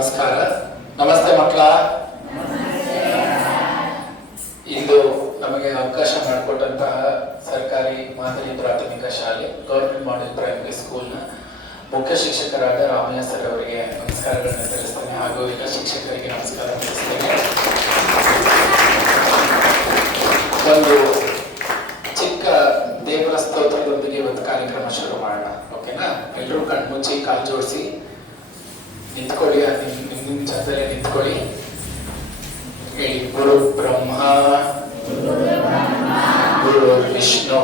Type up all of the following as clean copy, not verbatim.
ನಮಸ್ಕಾರ. ನಮಸ್ತೆ ಮಕ್ಕಳ. ಇಂದು ನಮಗೆ ಅವಕಾಶ ಮಾಡಿಕೊಟ್ಟಂತಹ ಸರ್ಕಾರಿ ಮಾದರಿ ಪ್ರಾಥಮಿಕ ಶಾಲೆ ಗವರ್ಮೆಂಟ್ ಮಾಡೆಲ್ ಪ್ರೈಮರಿ ಸ್ಕೂಲ್ನ ಮುಖ್ಯ ಶಿಕ್ಷಕರಾದ ರಾಮಯ್ಯ ಸರ್ ಅವರಿಗೆ ನಮಸ್ಕಾರಗಳನ್ನು ತಿಳಿಸ್ತೇನೆ, ಹಾಗೂ ಎಲ್ಲ ಶಿಕ್ಷಕರಿಗೆ ನಮಸ್ಕಾರ ತಿಳಿಸ್ತೇನೆ. ಒಂದು ಚಿಕ್ಕ ದೇವರ ಸ್ತೋತ್ರದೊಂದಿಗೆ ಇವತ್ತು ಕಾರ್ಯಕ್ರಮ ಶುರು ಮಾಡೋಣ. ಓಕೆನಾ? ಎಲ್ಲರೂ ಕಣ್ಮುಚ್ಚಿ ಕಾಲು ಜೋಡಿಸಿ ನಿಂತ್ಕೊಳ್ಳಿ. ನಿಮ್ಮ ಜಾಗದಲ್ಲೇ ನಿಂತ್ಕೊಳ್ಳಿ. ಹೇಳಿ: ಗುರು ಬ್ರಹ್ಮ ಗುರು ವಿಷ್ಣು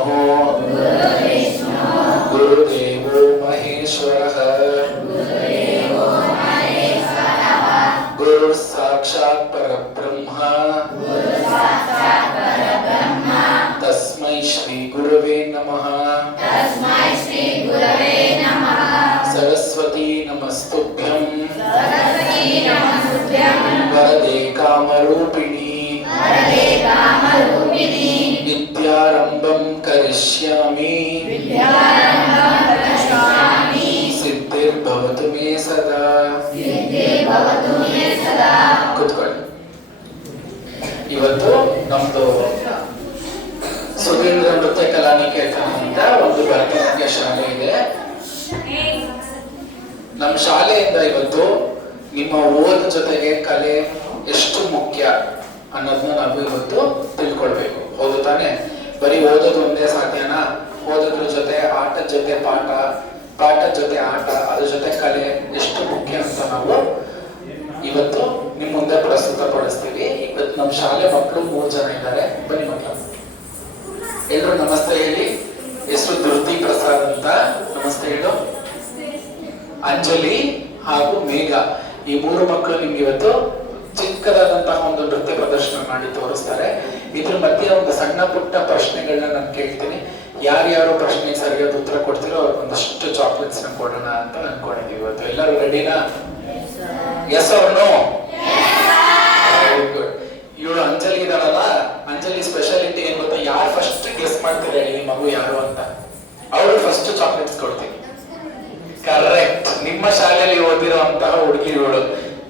ಗುರುದೇವೋ ಮಹೇಶ್ವರ ಗುರು ಸಾಕ್ಷಾತ್ ಪರಬ್ರಹ್ಮ ತಸ್ಮೈ ಶ್ರೀ ಗುರವೇ ನಮಃ. ಸರಸ್ವತಿ ನಮಸ್ತುಭ್ಯಂ ವರದೆ ಕಾಮರೂಪಿಣಿ ವಿದ್ಯಾರಂಭಂ ಕರಿಷ್ಯಾಮಿ ಸಿದ್ಧಿರ್ಭವತು ಮೇ ಸದಾ. ಕೂತ್ಕೊಳ್ಳಿ. ಇವತ್ತು ನಮ್ದು ಸುಧೀಂದ್ರ ನೃತ್ಯ ಕಲಾನಿಕೇತನ ಅಂತ ಒಂದು ಭರತನಾಟ್ಯ ಶಾಲೆ ಇದೆ. ನಮ್ಮ ಶಾಲೆಯಿಂದ ಇವತ್ತು ನಿಮ್ಮ ಓದ ಜೊತೆಗೆ ಕಲೆ ಎಷ್ಟು ಮುಖ್ಯ ಅನ್ನೋದನ್ನ ನಾವು ಇವತ್ತು ತಿಳ್ಕೊಳ್ಬೇಕು. ಹೌದು ತಾನೆ? ಬರೀ ಓದೋದು ಒಂದೇ ಸಾಧ್ಯನಾ? ಓದೋದ್ರ ಜೊತೆ ಆಟದ ಜೊತೆ ಪಾಠ, ಪಾಠದ ಜೊತೆ ಆಟ, ಅದ್ರ ಜೊತೆ ಕಲೆ ಎಷ್ಟು ಮುಖ್ಯ ಅಂತ ನಾವು ಇವತ್ತು ನಿಮ್ ಮುಂದೆ ಪ್ರಸ್ತುತಪಡಿಸ್ತೀವಿ. ಇವತ್ತು ನಮ್ಮ ಶಾಲೆ ಮಕ್ಕಳು 3 ಜನ ಇದ್ದಾರೆ. ಬನ್ನಿ ಮಕ್ಕಳು, ಎಲ್ರು ನಮಸ್ತೆ ಹೇಳಿ. ಹೆಸರು ಧೃತಿ ಪ್ರಸಾದ್ ಅಂತ. ನಮಸ್ತೆ ಹೇಳು. ಅಂಜಲಿ ಹಾಗೂ ಮೇಘ, ಈ 3 ಮಕ್ಕಳು ನಿಮ್ಗೆ ಇವತ್ತು ಚಿಕ್ಕದಾದಂತಹ ಒಂದು ನೃತ್ಯ ಪ್ರದರ್ಶನ ಮಾಡಿ ತೋರಿಸ್ತಾರೆ. ಇದ್ರ ಮಧ್ಯೆ ಒಂದು ಸಣ್ಣ ಪುಟ್ಟ ಪ್ರಶ್ನೆಗಳನ್ನ ನಾನು ಕೇಳ್ತೀನಿ. ಯಾರ್ಯಾರು ಪ್ರಶ್ನೆಗೆ ಸರಿಯಾದ ಉತ್ತರ ಕೊಡ್ತೀರೋ ಅವ್ರಿಗೆ ಒಂದಷ್ಟು ಚಾಕ್ಲೇಟ್ಸ್ ನ ಕೊಡೋಣ ಅಂತ ಅನ್ಕೊಂಡಿದೀವಿ. ಇವತ್ತು ಎಲ್ಲರೂ ರೆಡಿನಾ? Yes or no? Very good. ಇವಳು ಅಂಜಲಿ ಇದಾಳಲ್ಲ, ಅಂಜಲಿ ಸ್ಪೆಷಾಲಿಟಿ ಏನ್ ಗೊತ್ತಾ? ಯಾರು ಫಸ್ಟ್ ಗೆಸ್ ಮಾಡ್ತೀರಾ ಹೇಳಿ ನಿಮ್ಮ ಮಗು ಯಾರು ಅಂತ? ಅವ್ರು ಫಸ್ಟ್ ಚಾಕ್ಲೇಟ್ಸ್ ಕೊಡ್ತೀನಿ. ಕರೆಕ್ಟ್. ನಿಮ್ಮ ಶಾಲೆಯಲ್ಲಿ ಓದಿರುವಂತಹ ಹುಡುಗಿ ಇವಳು.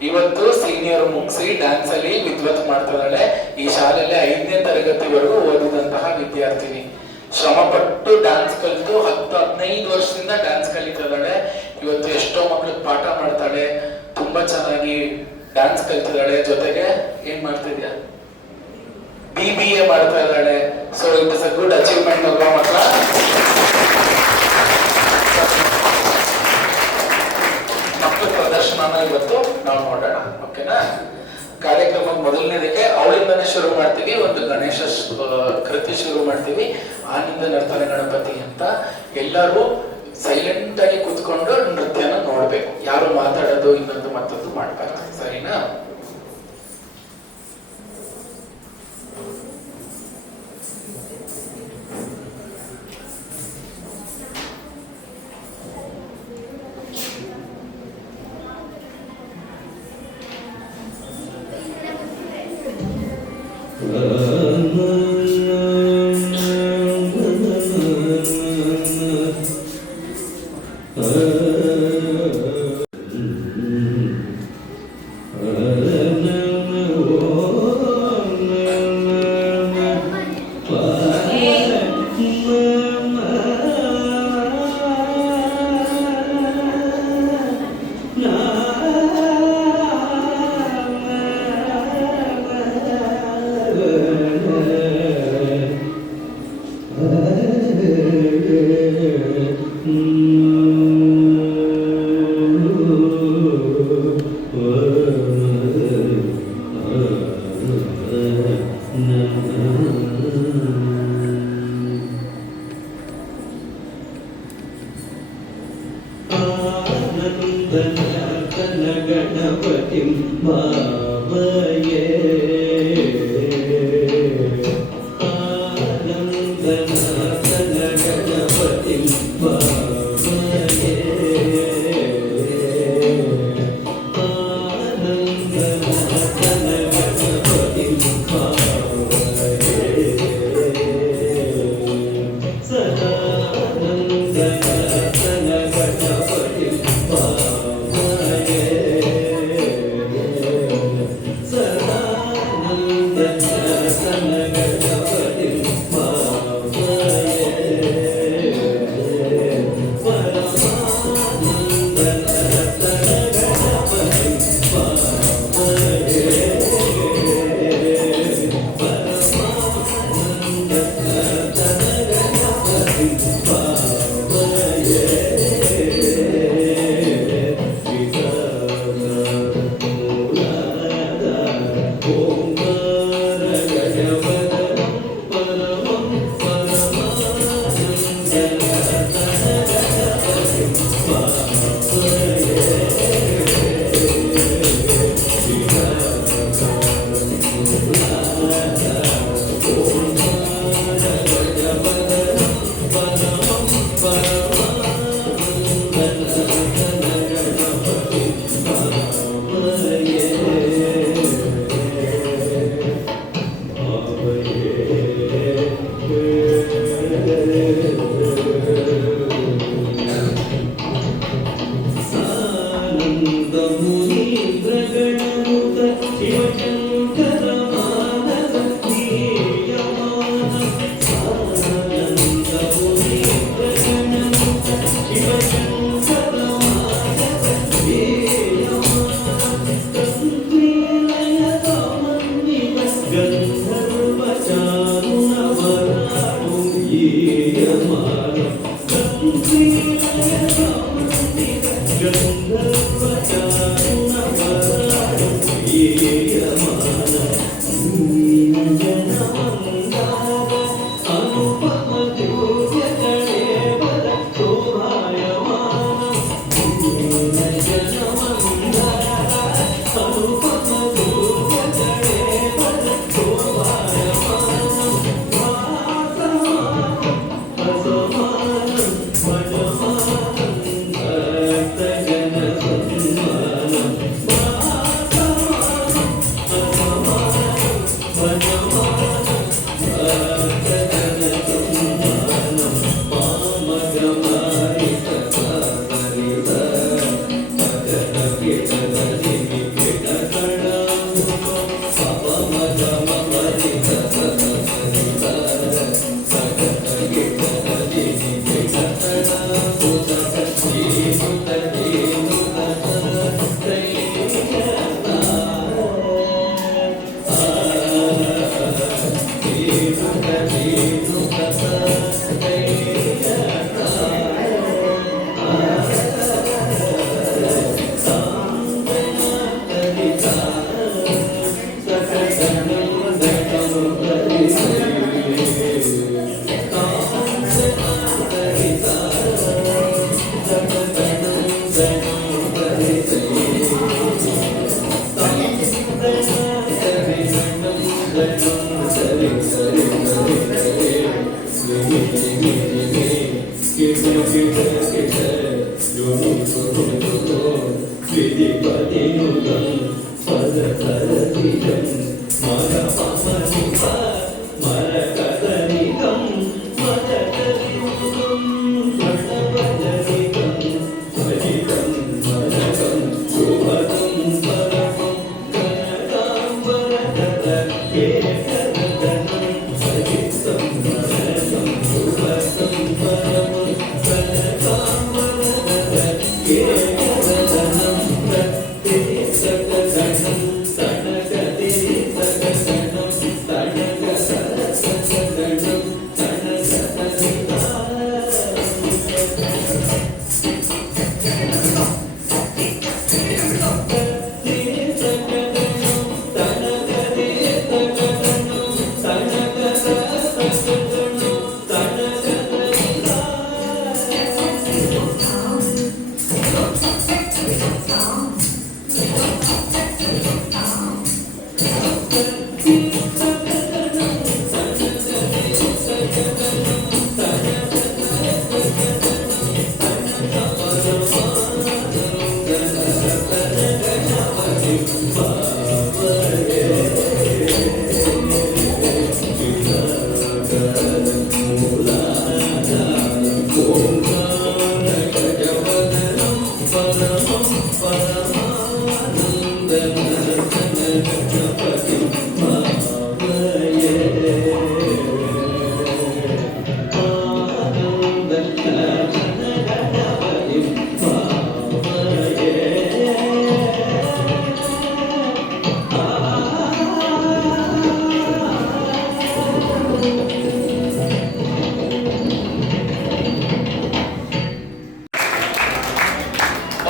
ಇವತ್ತು ಸೀನಿಯರ್ ಮುಗಿಸಿ ಡ್ಯಾನ್ಸ್ ಅಲ್ಲಿ ವಿದ್ವತ್ ಮಾಡ್ತಿದ್ದಾಳೆ. ಈ ಶಾಲೆಯಲ್ಲಿ 5ನೇ ತರಗತಿವರೆಗೂ ಓದಿದಂತಹ ವಿದ್ಯಾರ್ಥಿನಿ. ಶ್ರಮ ಪಟ್ಟು ಡ್ಯಾನ್ಸ್ ಕಲಿತು 10-15 ವರ್ಷದಿಂದ ಡ್ಯಾನ್ಸ್ ಕಲಿತಿದ್ದಾಳೆ. ಇವತ್ತು ಎಷ್ಟೋ ಮಕ್ಳಿಗೆ ಪಾಠ ಮಾಡ್ತಾಳೆ. ತುಂಬಾ ಚೆನ್ನಾಗಿ ಡ್ಯಾನ್ಸ್ ಕಲಿತಿದ್ದಾಳೆ. ಜೊತೆಗೆ ಏನ್ ಮಾಡ್ತಿದ್ಯಾ? BBA ಮಾಡ್ತಾ ಇದ್ದಾಳೆ. So it is a good achievement ಅಲ್ವಾ ಮಕ್ಕಳ? ಮಕ್ಕಳ ಪ್ರದರ್ಶನ ಇವತ್ತು ನಾವು ನೋಡೋಣ. ಓಕೆನಾ? ಕಾರ್ಯಕ್ರಮ ಮೊದಲನೇದಕ್ಕೆ ಅವಳಿಂದನೇ ಶುರು ಮಾಡ್ತೀವಿ. ಒಂದು ಗಣೇಶ ಕೃತಿ ಶುರು ಮಾಡ್ತೀವಿ. ಆನಂದ ನರ್ತನ ಗಣಪತಿ ಅಂತ. ಎಲ್ಲರೂ ಸೈಲೆಂಟ್ ಆಗಿ ಕೂತ್ಕೊಂಡು ನೃತ್ಯನ ನೋಡ್ಬೇಕು. ಯಾರು ಮಾತಾಡೋದು ಇನ್ನೊಂದು ಮತ್ತೊಂದು ಮಾಡ್ಬಾರ್ದು. ಸರಿನಾ? गणपतिं भावये आनन्दनाथन गणपतिं भावये आनन्दनाथन गणपतिं भावये सदानन्दनाथन गणपतिं भावये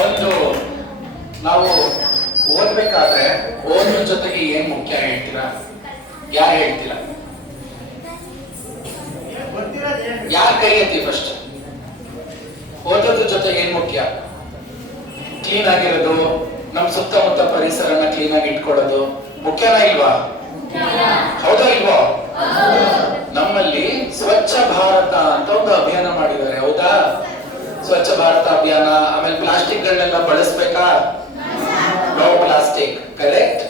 ಒಂದು ನಾವು ಓದ್ಬೇಕಾದ್ರೆ ಓದ್ರ ಜೊತೆಗೆ ಏನ್ ಮುಖ್ಯ ಹೇಳ್ತೀರಾ? ಯಾರು ಹೇಳ್ತೀರಾ? ಯಾರ ಕೈ ಎತ್ತಿ ಫಸ್ಟ್. ಓದೋದ್ರ ಜೊತೆ ಏನ್ ಮುಖ್ಯ? ಕ್ಲೀನ್ ಆಗಿರೋದು, ನಮ್ ಸುತ್ತಮುತ್ತ ಪರಿಸರನ ಕ್ಲೀನ್ ಆಗಿ ಇಟ್ಕೊಳ್ಳೋದು ಮುಖ್ಯನಾ ಇಲ್ವಾ? ಹೌದಾ ಇಲ್ವಾ? ನಮ್ಮಲ್ಲಿ ಸ್ವಚ್ಛ ಭಾರತ ಅಂತ ಒಂದು ಅಭಿಯಾನ ಮಾಡಿದ್ದಾರೆ, ಹೌದಾ? ಸ್ವಚ್ಛ ಭಾರತ ಅಭಿಯಾನ. ಆಮೇಲೆ ಪ್ಲಾಸ್ಟಿಕ್ ಗಳನ್ನೆಲ್ಲ ಬಳಸ್ಬೇಕಾ? No plastic, correct.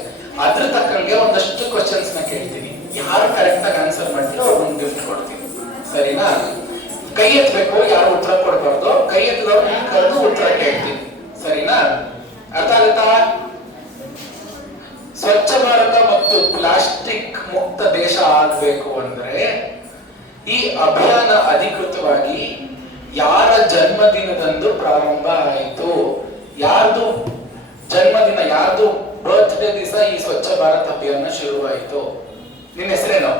ಅದ್ರ ತಕ್ಕಂಗೆ ಒಂದಷ್ಟು ಕ್ವಶನ್ಸ್ ನ ಕೇಳ್ತೀನಿ, ಯಾರು ಕರೆಕ್ಟ್ ಆಗಿ ಆನ್ಸರ್ ಮಾಡ್ತೀರೋ ಅವ್ರಿಗೆ ಗಿಫ್ಟ್ ಕೊಡ್ತೀನಿ, ಸರಿನಾ? ಕೈ ಎತ್ತಬೇಕು, ಯಾರು ಉತ್ತರ ಕೊಡ್ಬಾರ್ದು. ಕೈ ಎತ್ತದವ್ರು ಕರೆದು ಉತ್ತರ ಕೇಳ್ತೀನಿ, ಸರಿನಾ? ಅರ್ಥ ಆಗುತ್ತಾ? ಸ್ವಚ್ಛ ಭಾರತ ಮತ್ತು ಪ್ಲಾಸ್ಟಿಕ್ ಮುಕ್ತ ದೇಶ ಆಗ್ಬೇಕು ಅಂದ್ರೆ ಈ ಅಭಿಯಾನ ಅಧಿಕೃತವಾಗಿ ಯಾರ ಜನ್ಮದಿನದಂದು ಪ್ರಾರಂಭ ಆಯಿತು? ಯಾರ್ದು ಜನ್ಮದಿನ, ಯಾರ್ದು ಬರ್ತ್ಡೇ ದಿವಸ ಈ ಸ್ವಚ್ಛ ಭಾರತ ಅಭಿಯಾನ ಶುರುವಾಯಿತು? ನಿನ್ನ ಹೆಸರೇನು?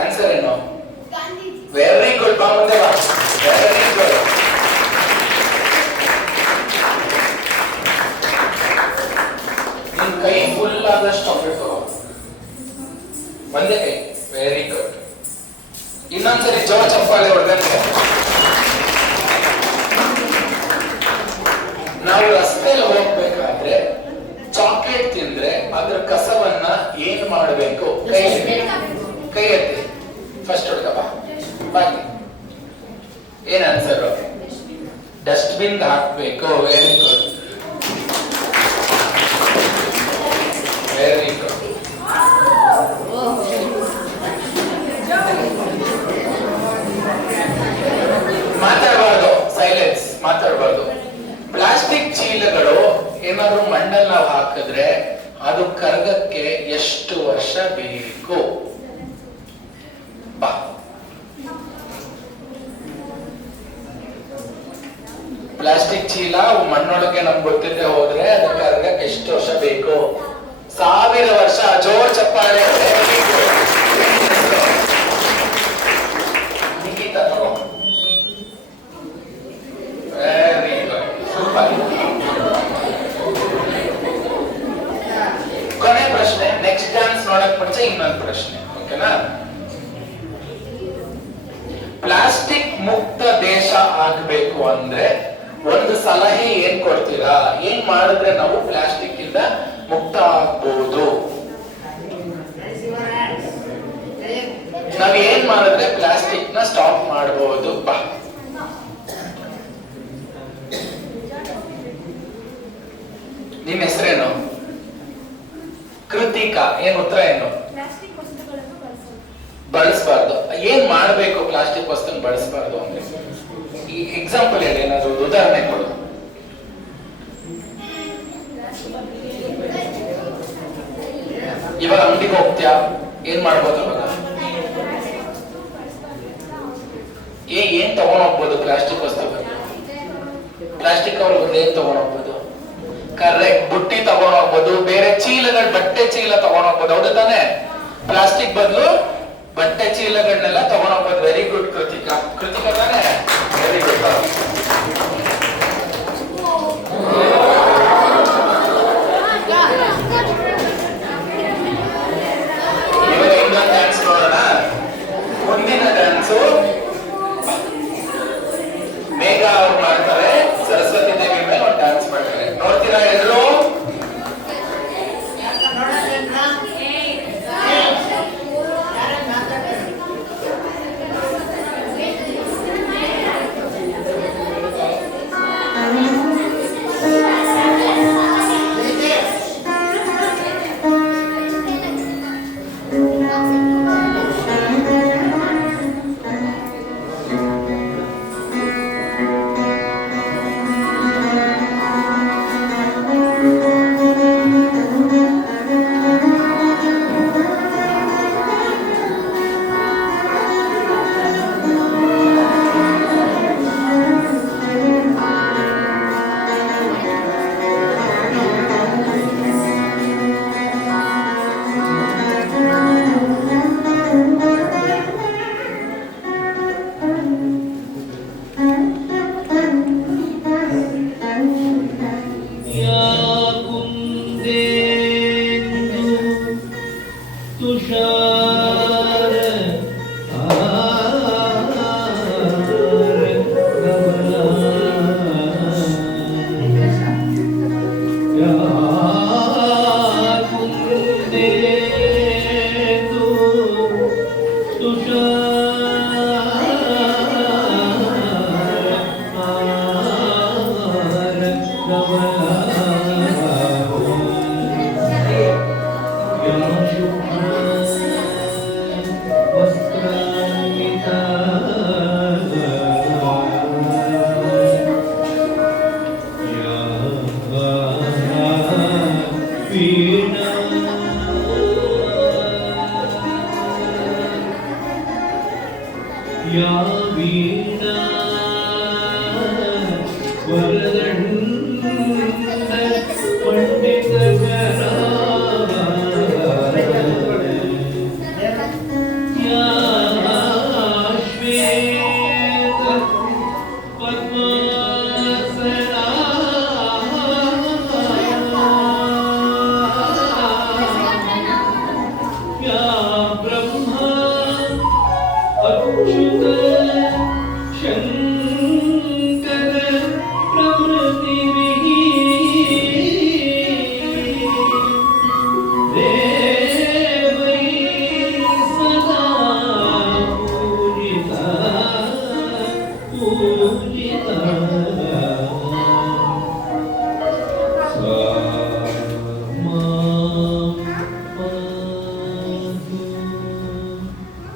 ಆನ್ಸರ್ ಏನು? Very good. ಬಾ ಮುಂದೆ ಬಾ. Very good. ನಿನ್ ಕೈ ಫುಲ್ ಆದಷ್ಟು ಹೋಗ್ಬೇಕು. ಒಂದೇ ಕೈ. Very good. ಇನ್ನೊಂದ್ಸರಿ ಜೋರ ಚಪ್ಪಾಳೆ ಹೊಡೆದಂತೆ. ನಾವು ರಸ್ತೆಯಲ್ಲಿ ಹೋಗ್ಬೇಕಾದ್ರೆ ಚಾಕ್ಲೇಟ್ ತಿಂದ್ರೆ ಅದ್ರ ಕಸವನ್ನ ಏನ್ ಮಾಡಬೇಕು? ಕೈ ಎತ್ತಿ. ಕೈ ಎತ್ತಿ ಫಸ್ಟ್ ಹುಡುಗಪ್ಪ. ಬಾಕಿ ಏನ್ ಆನ್ಸರ್? ಡಸ್ಟ್ಬಿನ್ ಹಾಕ್ಬೇಕು. Very good, very good. ಮಾತಾಡಬಾರ್ದು, ಸೈಲೆನ್ಸ್, ಮಾತಾಡಬಾರ್ದು. ಪ್ಲಾಸ್ಟಿಕ್ ಚೀಲಗಳು ಏನಾದ್ರು ಮಣ್ಣಲ್ಲಿ ನಾವು ಹಾಕಿದ್ರೆ ಅದು ಕರಗಕ್ಕೆ ಎಷ್ಟು ವರ್ಷ ಬೇಕು? ಬಾ. ಪ್ಲಾಸ್ಟಿಕ್ ಚೀಲ ಮಣ್ಣೊಳಗೆ ನಮ್ಗೆ ಗೊತ್ತಿದ್ದೆ ಹೋದ್ರೆ ಅದು ಕರಗಕ್ಕೆ ಎಷ್ಟು ವರ್ಷ ಬೇಕು? 1000 ವರ್ಷ. ಜೋರ್ ಚಪ್ಪಾಳೆ. ನಾಶ ಆಗ್ಬೇಕು ಅಂದ್ರೆ ಒಂದು ಸಲಹೆ ಏನ್ ಕೊಡ್ತೀರಾ? ಏನ್ ಮಾಡಿದ್ರೆ ನಾವು ಪ್ಲಾಸ್ಟಿಕ್ ಇಂದ ಮುಕ್ತ ಆಗ್ಬಹುದು? ನಾವ್ ಏನ್ ಮಾಡಿದ್ರೆ ಪ್ಲಾಸ್ಟಿಕ್ ನ ಸ್ಟಾಪ್ ಮಾಡಬಹುದು? ಬಾ, ನಿಮ್ ಹೆಸರೇನು? ಕೃತಿಕಾ. ಏನ್ ಉತ್ತರ ಏನು? ಬಳಸಬಾರ್ದು. ಏನ್ ಮಾಡ್ಬೇಕು ಪ್ಲಾಸ್ಟಿಕ್ ವಸ್ತುನ ಬಳಸಬಾರ್ದು ಅಂದ್ರೆ? ಈ ಎಕ್ಸಾಂಪಲ್ ಹೇಳಿ, ಏನಾದ್ರು ಉದಾಹರಣೆ ಕೊಡು. ಇವಾಗ ಅಂಗಡಿಗೆ ಹೋಗ್ತೀಯಾ, ಏನ್ ಮಾಡ್ಬೋದು ಅವಾಗ? ಏನ್ ತಗೊಂಡ್ ಹೋಗ್ಬೋದು? ಪ್ಲಾಸ್ಟಿಕ್ ವಸ್ತು, ಪ್ಲಾಸ್ಟಿಕ್ ಕವರ್ ಏನ್ ತಗೊಂಡ್ ಹೋಗ್ಬೋದು? ಕರೆಕ್ಟ್, ಬುಟ್ಟಿ ತಗೊಂಡ್ ಹೋಗ್ಬೋದು, ಬೇರೆ ಚೀಲಗಳು, ಬಟ್ಟೆ ಚೀಲ ತಗೊಂಡ್ ಹೋಗ್ಬೋದು. ಹೌದು ತಾನೆ? ಪ್ಲಾಸ್ಟಿಕ್ ಬದಲು ಬಟ್ಟೆ ಚೀಲಗಳನ್ನೆಲ್ಲ ತಗೊಂಡ್ ಹೋಗ್ಬೋದು. Very good Krithika. ಕೃತಿಕಾ ತಾನೆ? Very good. ಇವಾಗ ಇನ್ನೊಂದು ಡ್ಯಾನ್ಸ್ ನೋಡೋಣ. ಮುಂದಿನ ಡ್ಯಾನ್ಸು ಮೇಘ ಅವ್ರು ಮಾಡ್ತಾರೆ. ಸರಸ್ವತಿ ದೇವಿ ಮೇಲೆ ಒಂದು ಡ್ಯಾನ್ಸ್ ಮಾಡ್ತಾರೆ. ನೋಡ್ತೀರಾ ಎಲ್ರು?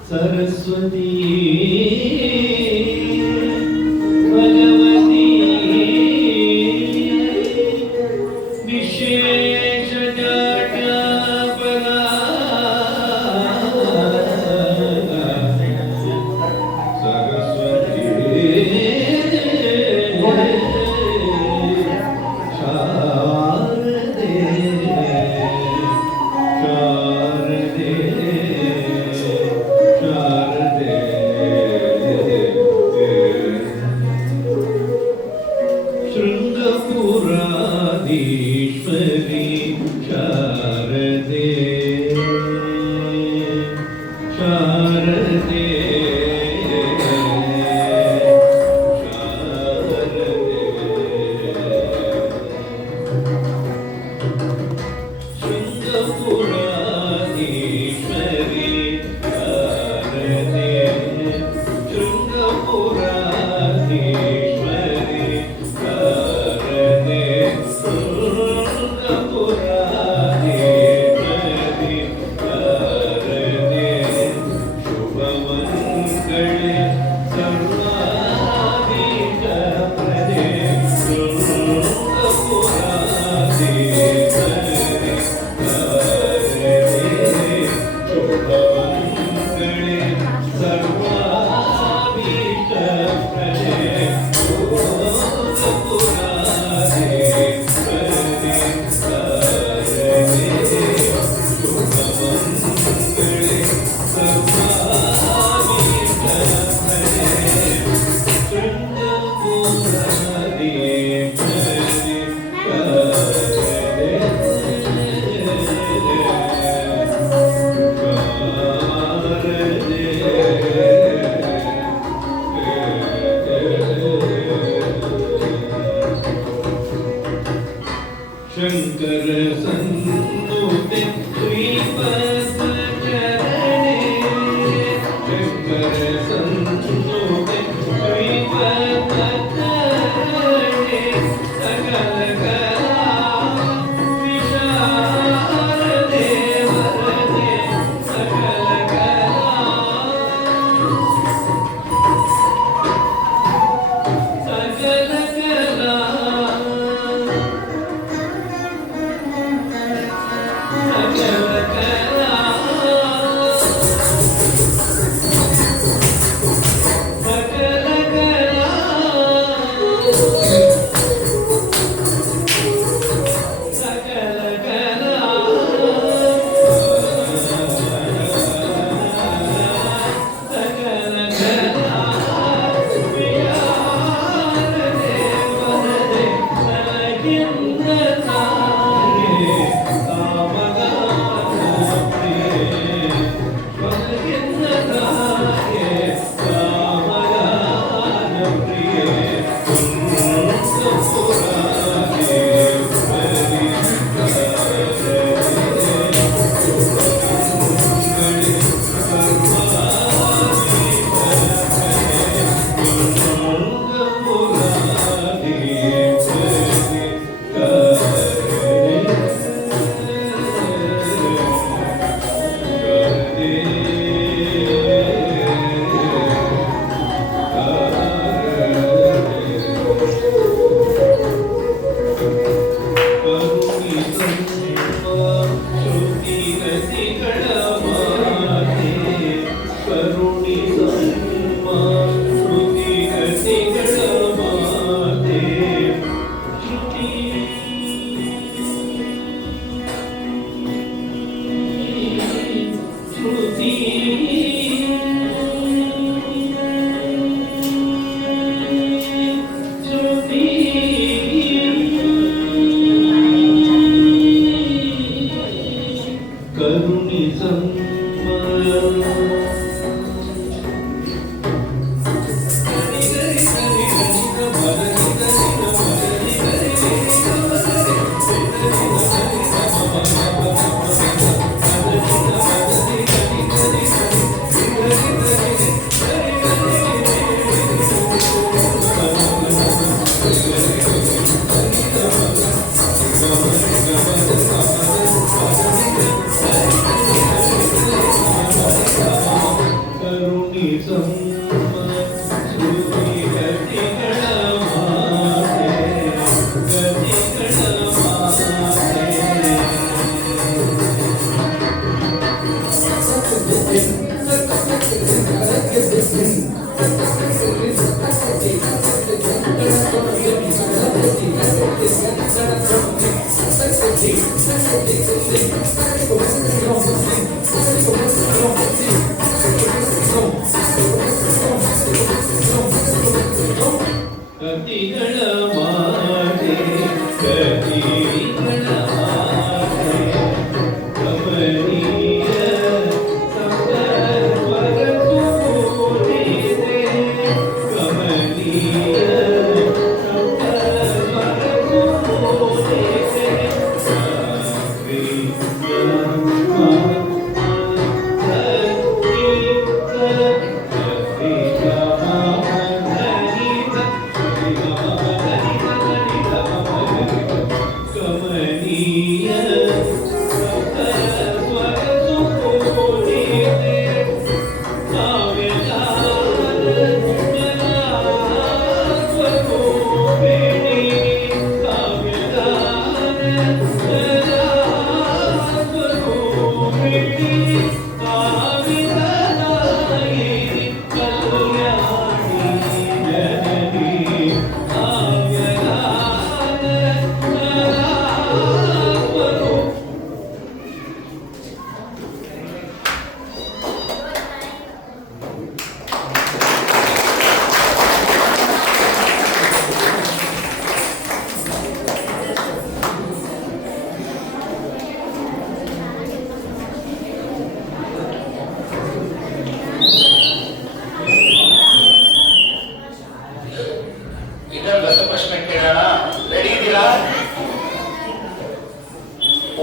सरस्वती भगवती विशेष जटापरा सरस्वती शारदे शृंगपुराधीश्वरी शारदे शारदे शारदे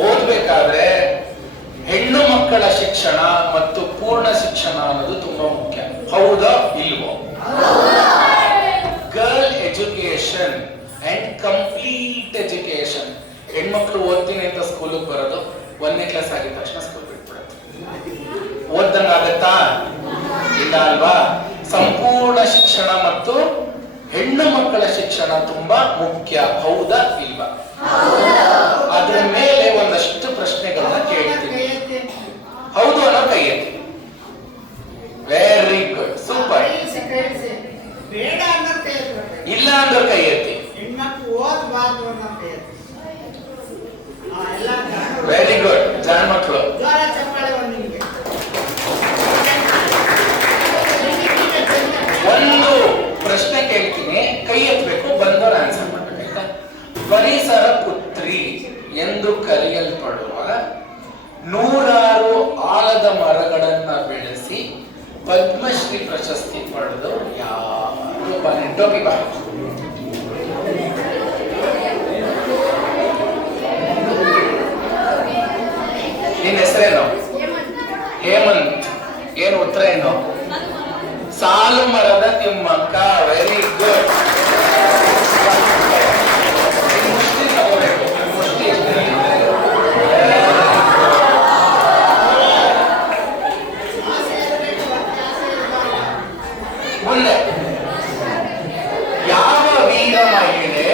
ಓದ್ಬೇಕಾದ್ರೆ ಹೆಣ್ಣು ಮಕ್ಕಳ ಶಿಕ್ಷಣ ಮತ್ತು ಪೂರ್ಣ ಶಿಕ್ಷಣ ಅನ್ನೋದು ತುಂಬಾ ಮುಖ್ಯ. ಹೌದಾ ಇಲ್ವೋ? Girl education and complete education. ಹೆಣ್ಮಕ್ಳು ಓದ್ತೀನಿ ಅಂತ ಸ್ಕೂಲಿಗೆ ಬರೋದು, 1ನೇ ಕ್ಲಾಸ್ ಆಗಿದ ತಕ್ಷಣ ಸ್ಕೂಲ್ ಬಿಟ್ಬಿಡೋದು. ಓದ್ದಂಗಾಗತ್ತಾ? ಇಲ್ಲ ಅಲ್ವಾ? ಸಂಪೂರ್ಣ ಶಿಕ್ಷಣ ಮತ್ತು ಹೆಣ್ಣು ಮಕ್ಕಳ ಶಿಕ್ಷಣ ತುಂಬಾ ಮುಖ್ಯ. ಹೌದಾ ಇಲ್ವಾ? ಅದ್ರ ಮೇಲೆ ಒಂದಷ್ಟು ಪ್ರಶ್ನೆಗಳನ್ನ ಕೇಳ್ತೀನಿ. ಹೌದು ಅನ್ನೋ ಕೈ ಎತ್ತಿ. Very good, super. ಇಲ್ಲ ಅಂದ್ರೆ ಕೈ ಎತ್ತಿ. ವೆರಿ ಗುಡ್, ಜಾಣ ಮಕ್ಕಳು. ಒಂದು ಪ್ರಶ್ನೆ ಕೇಳ್ತೀನಿ, ಕೈ ಎತ್ತಬೇಕು, ಬಂದವರು ಆನ್ಸರ್ ಮಾಡ್ಬೇಕಾಯ್ತಾ? ಪರಿಸರ ಪುತ್ರಿ ಎಂದು ಕರೆಯಲ್ಪಡುವ 100 ಆಲದ ಮರಗಳನ್ನ ಬೆಳೆಸಿ ಪದ್ಮಶ್ರೀ ಪ್ರಶಸ್ತಿ ಪಡೆದವರು ಯಾರು? ಟೋಪಿ ಬಾ. ನಿನ್ನ ಹೆಸರೇನು? ಹೇಮಂತ್. ಏನು ಉತ್ತರ ಏನು? ಸಾಲು ಮರದ ತಿಮ್ಮಕ್ಕ. Very good. ಮುಷ್ಟಿ ತಗೋಬೇಕು. ಮುಷ್ಟಿ ಮುಂದೆ, ಯಾವ ವೀರ ಮಹಿಳೆ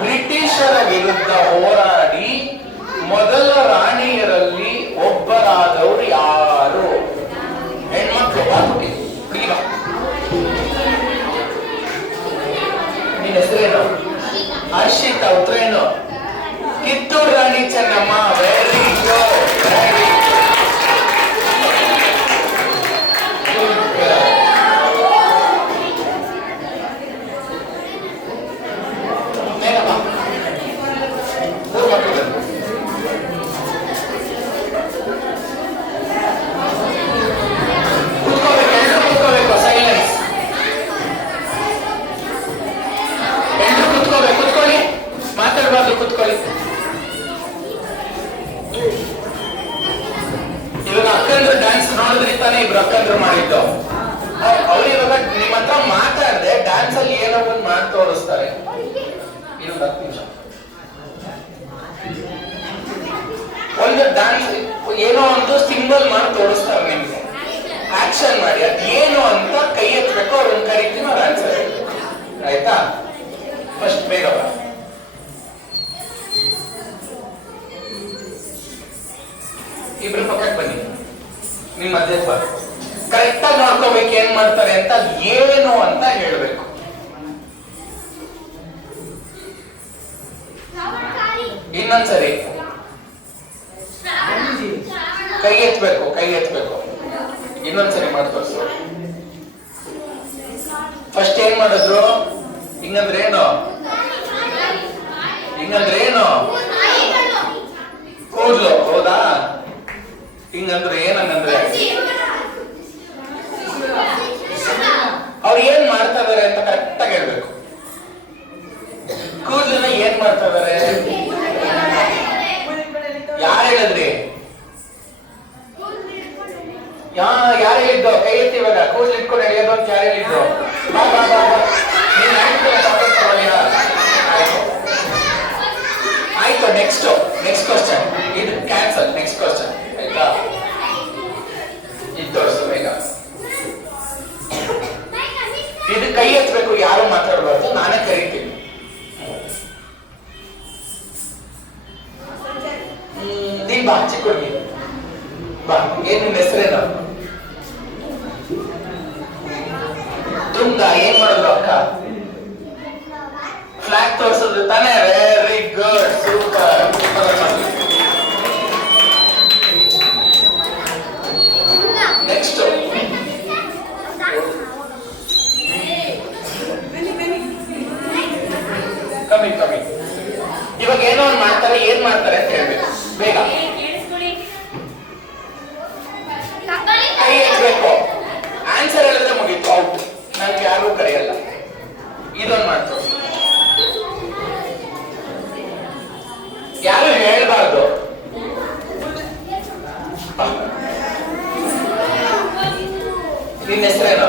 ಬ್ರಿಟಿಷರ ವಿರುದ್ಧ ಹೋರಾಡಿ ಮೊದಲ ರಾಣಿಯರಲ್ಲಿ ಒಬ್ಬರಾದವರು ಯಾರು? ಹೆಣ್ಮಕ್ಳು. ನಿನ್ನ ಹೆಸರೇನು? ಹರ್ಷಿತಾ. ಉತ್ತರ ಏನು? Kittur Rani Chennamma. Very good, very ಕುತ್ಕೊಳ್ಳಿ. ಇವಾಗ ಅಕ್ಕಂದ್ರು ಡ್ಯಾನ್ಸ್ ನೋಡಿದ್ರಿ ತಾನೇ? ಇಬ್ರು ಅಕ್ಕಂದ್ರು ಮಾಡಿದ್ದು. ಅವ್ರು ಇವಾಗ ನಿಮ್ಮ ಹತ್ರ ಮಾತಾಡದೆ ಡ್ಯಾನ್ಸ್ ಅಲ್ಲಿ ಏನೋ ಒಂದು ಮಾಡಿ ತೋರಿಸ್ತಾರೆ. ಇನ್ನೊಂದು 10 ನಿಮಿಷ ಒಂದು ಡ್ಯಾನ್ಸ್ ಏನೋ ಒಂದು ಸಿಂಬಲ್ ಮಾಡಿ ತೋರಿಸ್ತಾರೆ ನಿಮ್ಗೆ. ಆಕ್ಷನ್ ಮಾಡಿ. ಅದ್ ಏನು ಅಂತ ಕೈ ಎತ್ತಬೇಕು, ಅವ್ರನ್ನ ಕರಿತೀನಿ, ಅವ್ರ ಆನ್ಸರ್ ಆಯ್ತಾ? ಫಸ್ಟ್ ಬೇಗ ಬಾ. ಇಬ್ರು ಪಕ್ಕಕ್ಕೆ ಬನ್ನಿ, ನಿಮ್ ಮಧ್ಯೆ ಬಾ. ಕರೆಕ್ಟ್ ಆಗಿ ನೋಡ್ಕೋಬೇಕು ಏನ್ ಮಾಡ್ತಾರೆ ಅಂತ. ಏನು ಅಂತ ಹೇಳ್ಬೇಕು. ಇನ್ನೊಂದ್ಸರಿ ಕೈ ಎತ್ತಬೇಕು, ಕೈ ಎತ್ತಬೇಕು. ಇನ್ನೊಂದ್ಸರಿ ಮಾಡಿ ತೋರಿಸು. ಫಸ್ಟ್ ಏನ್ ಮಾಡಿದ್ರು? ಹಿಂಗಂದ್ರೆ ಏನು? ಹಿಂಗಂದ್ರೆ ಏನು? ಕೂದ್ಲು, ಹೌದಾ? ಹಿಂಗಂದ್ರೆ ಏನಂಗಂದ್ರೆ ಅವ್ರು ಏನ್ ಮಾಡ್ತಾ ಇದಾರೆ ಅಂತ ಕರೆಕ್ಟ್ ಆಗಿ ಹೇಳ್ಬೇಕು. ಕೂದಲನ್ನ ಏನ್ ಮಾಡ್ತಾ ಇದಾರೆ? ಯಾರು ಹೇಳಿದ್ರಿ? ಯಾರು ಹೇಳಿದ್ದು? ಕೈ ಎತ್ತಿ ಇವಾಗ. ಕೂದಲು ಇಟ್ಕೊಂಡು ಎಳೆಯೋದು ಅಂತ ಯಾರು ಹೇಳಿದ್ದು? ಬಾ ಬಾ ಬಾ ಬಾ. ನೀನ್ ಆಯ್ತು. Next question. ಇದು ಕ್ಯಾನ್ಸಲ್. ನೆಕ್ಸ್ಟ್ ಕ್ವಶನ್ ಆಯ್ತಾ? ಇದು ತೋರಿಸು ಬೇಗ. ಇದು ಕೈ ಎತ್ತಬೇಕು, ಯಾರು ಮಾತಾಡಬಾರ್ದು, ನಾನೇ ಕರಿತೀನಿ. ನೀನ್ ಬಾ, ಚಿಕ್ಕ ಹುಡುಗಿ ಬಾ. ಏನ್ ನಿನ್ ಹೆಸರೇನು? ತುಂಗ. ಏನ್ ಮಾಡಿದ್ರು ಅಕ್ಕ? ಫ್ಲಾಗ್ ತೋರಿಸಿದ್ರು ತಾನೇ? Very good, super. ನೆಕ್ಸ್ಟ್ ಕಮ್ಮಿ. ಇವಾಗ ಏನೋ ಒಂದು ಮಾಡ್ತಾರೆ, ಏನ್ ಮಾಡ್ತಾರೆ ಅಂತ ಹೇಳ್ಬೇಕು ಬೇಗ. ಕೈ ಎತ್ತಬೇಕು, ಆನ್ಸರ್ ಹೇಳಿದ್ರೆ ಮುಗೀತು, ಔಟ್. ನನ್ಗೆ ಯಾರು ಕರೆಯಲ್ಲ. ಇದೊಂದು ಮಾಡ್ತು, ಯಾರು ಹೇಳ್ಬಾರ್ದು. ನಿನ್ನ ಹೆಸರೇನು?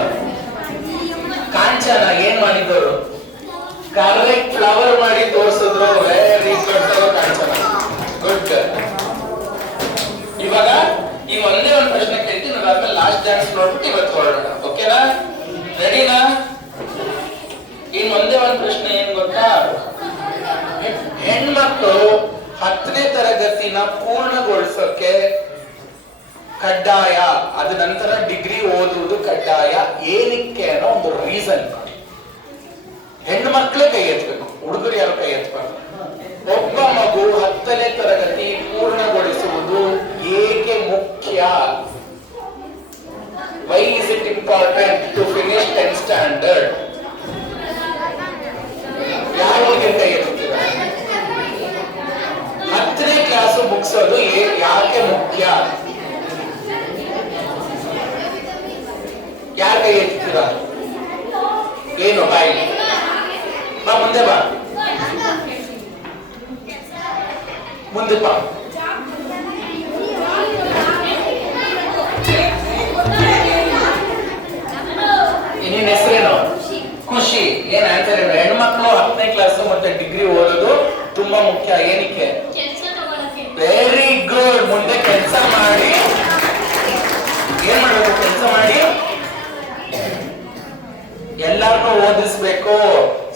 ಕಾಂಚನ. ಏನ್ ಮಾಡಿದ್ದವರು? ಕರೆಕ್ಟ್ ಫ್ಲವರ್ ಮಾಡಿ ತೋರಿಸಿದ್ರು. ವೆರಿ ಗುಡ್ ಕಾಂಚನ, ಗುಡ್. ಇವಾಗ ಈ ಒಂದೇ ಒಂದು ಪ್ರಶ್ನೆ ಕೇಳ್ತೀನಿ, ಅದಾದ್ಮೇಲೆ ಲಾಸ್ಟ್ ಡ್ಯಾನ್ಸ್ ನೋಡ್ಬಿಟ್ಟು ಇವತ್ತು ಹೊರಡೋಣ. ಓಕೆನಾ? ರೆಡಿನಾ? ಇನ್ ಒಂದೇ ಒಂದು ಪ್ರಶ್ನೆ ಏನ್ ಗೊತ್ತಾ? ಹೆಣ್ಮಕ್ಳು 10ನೇ ತರಗತಿನ ಪೂರ್ಣಗೊಳಿಸೋಕೆ ಕಡ್ಡಾಯ, ಅದ ನಂತರ ಡಿಗ್ರಿ ಓದುವುದು ಕಡ್ಡಾಯ, ಏನಕ್ಕೆ ಅನ್ನೋ ಒಂದು ರೀಸನ್. ಹೆಣ್ಣು ಮಕ್ಕಳೇ ಕೈ ಎತ್ತಬೇಕು, ಹುಡುಗರು ಯಾರು ಕೈ ಎತ್ತಬಾರ್ದು. ಒಬ್ಬ ಮಗು 10ನೇ ತರಗತಿ ಪೂರ್ಣಗೊಳಿಸುವುದು ಏಕೆ ಮುಖ್ಯ? Why is it important to finish 10th standard? ಯಾರು ಕೈ ಎತ್ತುತ್ತೀರ? 10ನೇ ಕ್ಲಾಸು ಮುಗಿಸೋದು ಯಾಕೆ ಮುಖ್ಯ? ಯಾರು ಕೈ ಎತ್ತುತ್ತೀರ? ಏನು? ಬಾಯಿ ಬಾ, ಮುಂದೆ ಬಾ, ಮುಂದೆ ಬಾ. ನಿನ್ನ ಹೆಸರೇನು? ಖುಷಿ. ಏನ್ ಆನ್ಸರ್ ಏನು? ಹೆಣ್ಮಕ್ಳು 10ನೇ ಕ್ಲಾಸ್ ಮತ್ತೆ ಡಿಗ್ರಿ ಓದೋದು ತುಂಬಾ ಮುಖ್ಯ, ಏನಕ್ಕೆ? Very good. ಮುಂದೆ ಕೆಲಸ ಮಾಡಿ. ಏನ್ ಮಾಡ್ಬೇಕು? ಕೆಲಸ ಮಾಡಿ ಎಲ್ಲಾರ್ಗೂ ಓದಿಸ್ಬೇಕು.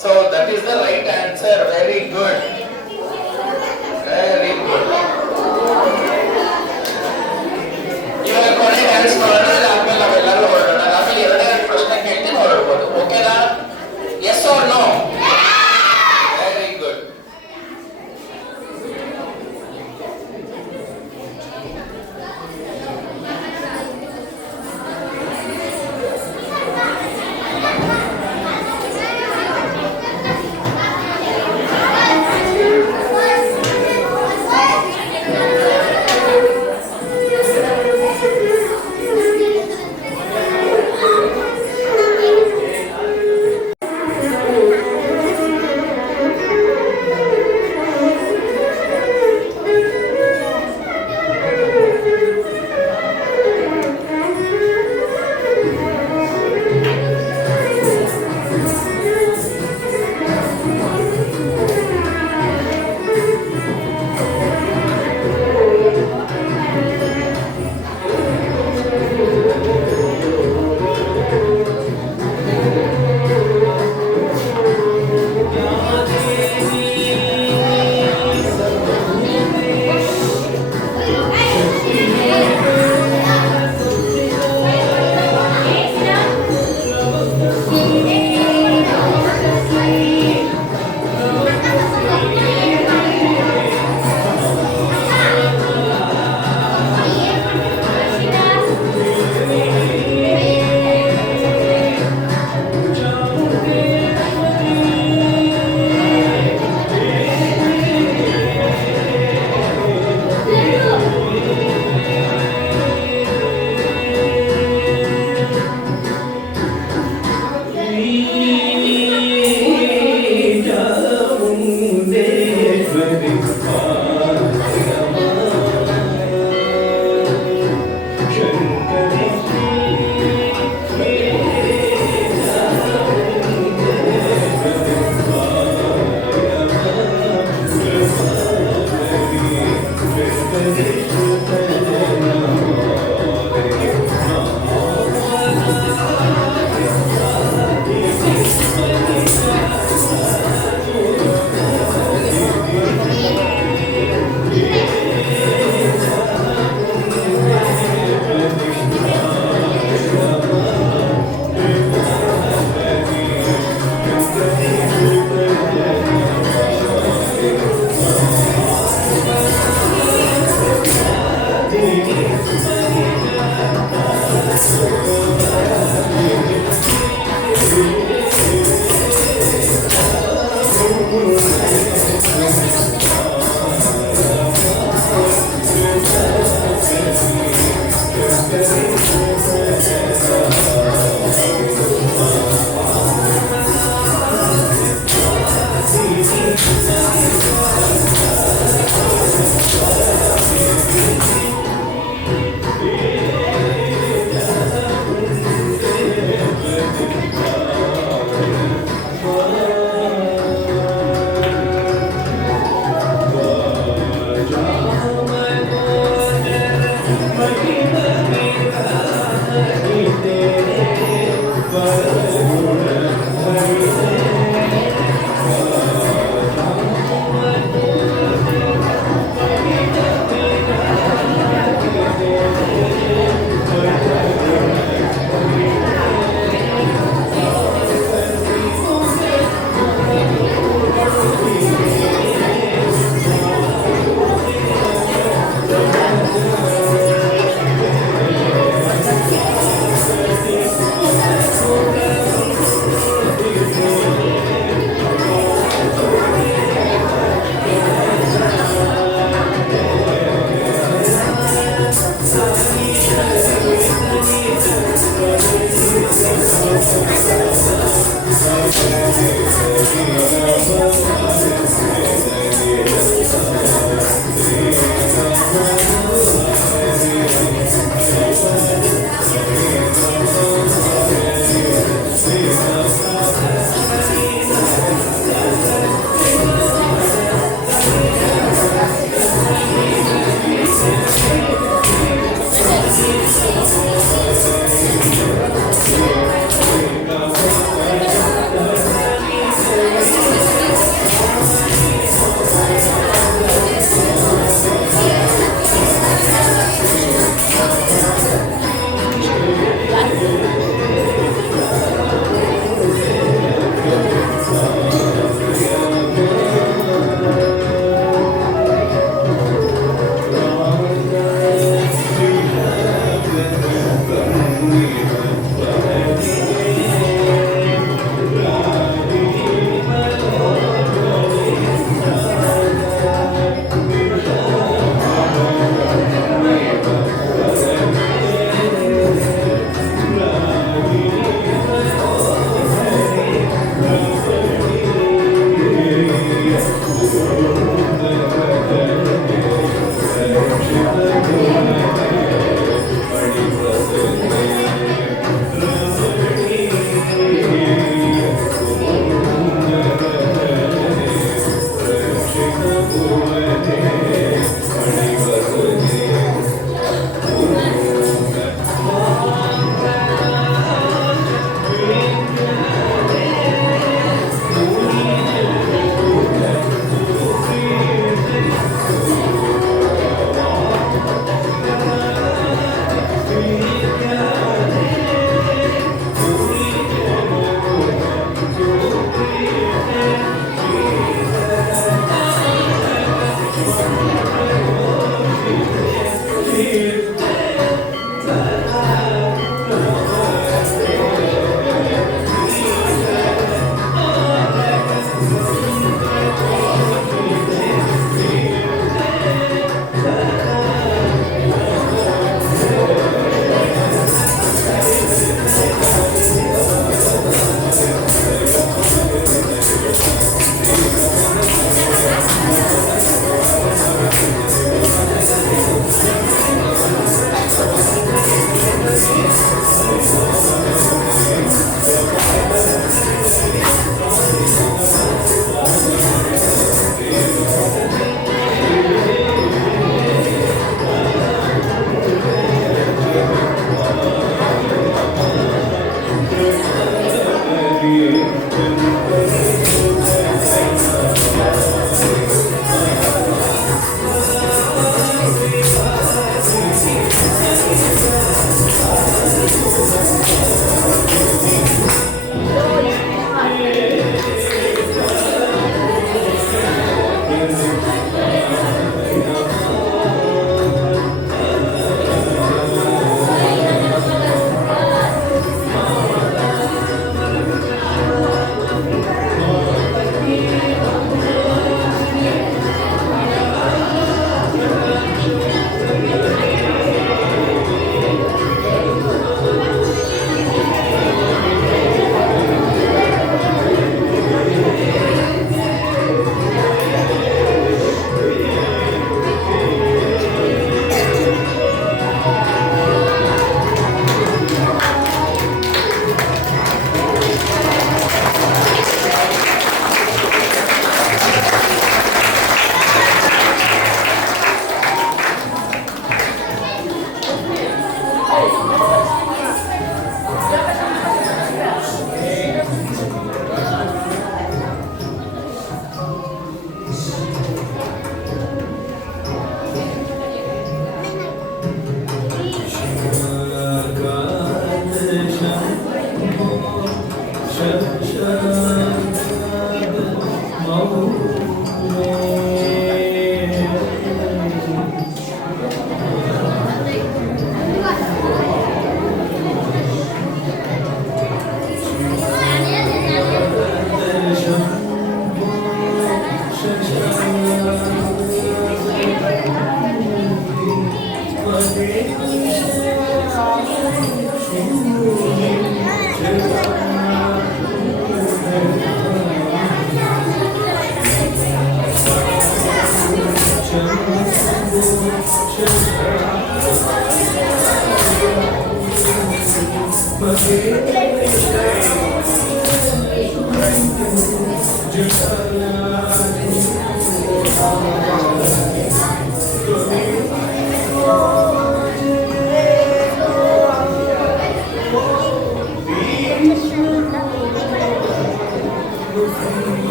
So that is the right answer. Very good, very good. ಇವಾಗ ಕೊನೆ ಡ್ಯಾನ್ಸ್ ಮಾಡೋಣ, ಆದ್ಮೇಲೆ ನಾವೆಲ್ಲರೂ ಹೊರಡೋಣ. ಆಮೇಲೆ ಎರಡೇ ಪ್ರಶ್ನೆ ಕೇಳ್ತೀನಿ, ಹೊರಡ್ಬೋದು. ಓಕೆನಾ? Yes or no? Very good.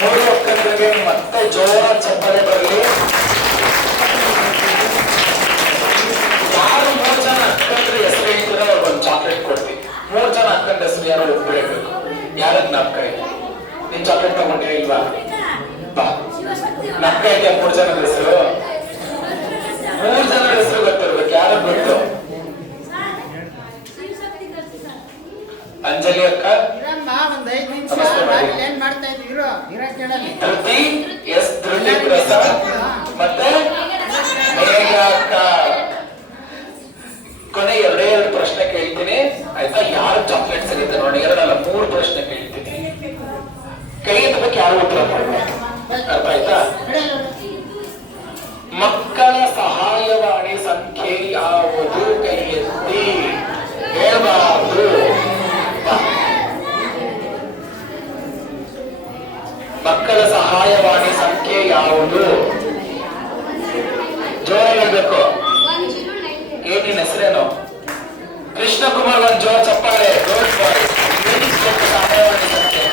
ಮೂರು ಒಕ್ಕಲಿಗರಿಗೆ ಮತ್ತೆ ಜೋರ ಚಪ್ಪಲೆ ಬರಲಿ. ಯಾರು 3 ಜನ ಅಕ್ಕಂದ್ರೆ ಹೆಸರು ಹೇಳ್ತೀರ ಅವ್ರಿಗೊಂದು ಚಾಕ್ಲೇಟ್ ಕೊಡ್ತೀವಿ. 3 ಜನ ಅಕ್ಕಂಡ ಹೆಸರು ಯಾರು ಒಪ್ಪಿಬೇಕು. ಯಾರನ್ನ ನಾಪ್ಕ ಇದೆ? ನೀನ್ ಚಾಕ್ಲೇಟ್ ತಗೊಂಡಿರ ಇಲ್ವಾ? ಬಾ ನಕ್ಕ ಇದೆಯಾ 3 ಜನದ ಹೆಸರು? 3 ಜನದ ಹೆಸರು ಗೊತ್ತಿರ್ಬೇಕು. ಯಾರು ಗೊತ್ತು? ಅಂಜಲಿ ಅಕ್ಕ, ಧೃತಿ ಎಸ್ ಧೃತಿ ಪ್ರಸಾದ್, ಮತ್ತೆ ಮೇಘ ಅಕ್ಕ. ಕೊನೆ 2 ಪ್ರಶ್ನೆ ಕೇಳ್ತೀನಿ ಆಯ್ತಾ? ಯಾರು ಚಾಕ್ಲೇಟ್ ಸಿಗುತ್ತೆ ನೋಡಿ. 2 ಅಲ್ಲ 3 ಪ್ರಶ್ನೆ ಕೇಳ್ತೀನಿ. ಕೈ ಎತ್ತಬೇಕು, ಯಾರು ಉತ್ತರ ಕೊಡ್ಬೇಕು. ಅರ್ಥ ಆಯ್ತಾ? ಮಕ್ಕಳ ಸಹಾಯವಾಣಿ ಸಂಖ್ಯೆ ಯಾವುದು? ಕೈ ಎತ್ತಿ ಹೇಳ್ಬಾರ್ದು. ಮಕ್ಕಳ ಸಹಾಯವಾಣಿ ಸಂಖ್ಯೆ ಯಾವುದು? ಜೋರ ಹೇಳ್ಬೇಕು. ಏನಿನ ಹೆಸರೇನು? ಕೃಷ್ಣ ಕುಮಾರ್. ಒಂದು ಜೋರ ಚಪ್ಪಾಳೆ. ಸಹಾಯವಾಣಿ ಸಂಖ್ಯೆ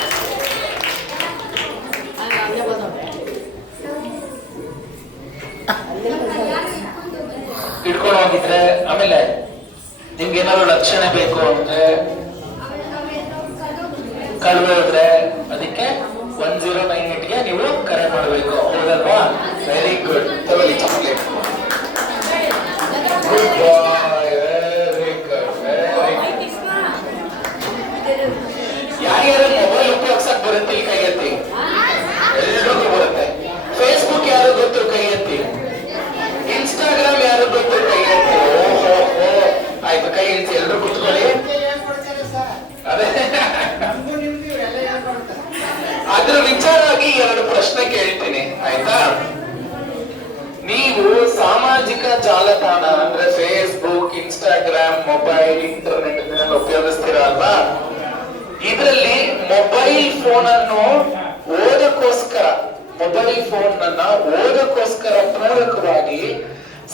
ಇಟ್ಕೊಂಡು ಹೋಗಿದ್ರೆ, ಆಮೇಲೆ ನಿಮ್ಗೆ ಏನಾದ್ರು ರಕ್ಷಣೆ ಬೇಕು ಅಂದ್ರೆ, ಕಳೆದೋದ್ರೆ ಅದಕ್ಕೆ 1098ಗೆ ನೀವು ಕರೆ ಮಾಡಬೇಕು. ಹೌದಲ್ವಾ? Very good. ತಗೊಳ್ಳಿ chocolate. Good boy. Very good, very good. ಯಾರ್ಯಾರು ಮೊಬೈಲ್ ಉಪಯೋಗಿಸಕ್ ಬರುತ್ತೆ ಈ ಕೈ ಎತ್ತಿ? ಎಲ್ರಿಗೂ ಬರುತ್ತೆ. ಫೇಸ್ಬುಕ್ ಯಾರು ಗೊತ್ತು? ಕೈ ಎತ್ತಿ. ಇನ್ಸ್ಟಾಗ್ರಾಮ್ ಯಾರು ಗೊತ್ತು? ಕೈ ಎತ್ತಿ. ಓಹೋ, ಆಯ್ತು, ಕೈ ಎತ್ತಿ. ಎಲ್ರು ಕುತ್ಕೊಳ್ಳಿ. ಅದೇ ಅದ್ರ ವಿಚಾರವಾಗಿ 2 ಪ್ರಶ್ನೆ ಕೇಳ್ತೀನಿ ಆಯ್ತಾ? ನೀವು ಸಾಮಾಜಿಕ ಜಾಲತಾಣ ಅಂದ್ರೆ ಫೇಸ್ಬುಕ್, ಇನ್ಸ್ಟಾಗ್ರಾಮ್, ಮೊಬೈಲ್, ಇಂಟರ್ನೆಟ್ ಇದನ್ನೆಲ್ಲ ಉಪಯೋಗಿಸ್ತೀರ ಅಲ್ವಾ? ಇದರಲ್ಲಿ ಮೊಬೈಲ್ ಫೋನ್ ಅನ್ನು ಓದಕ್ಕೋಸ್ಕರ ಪೂರಕವಾಗಿ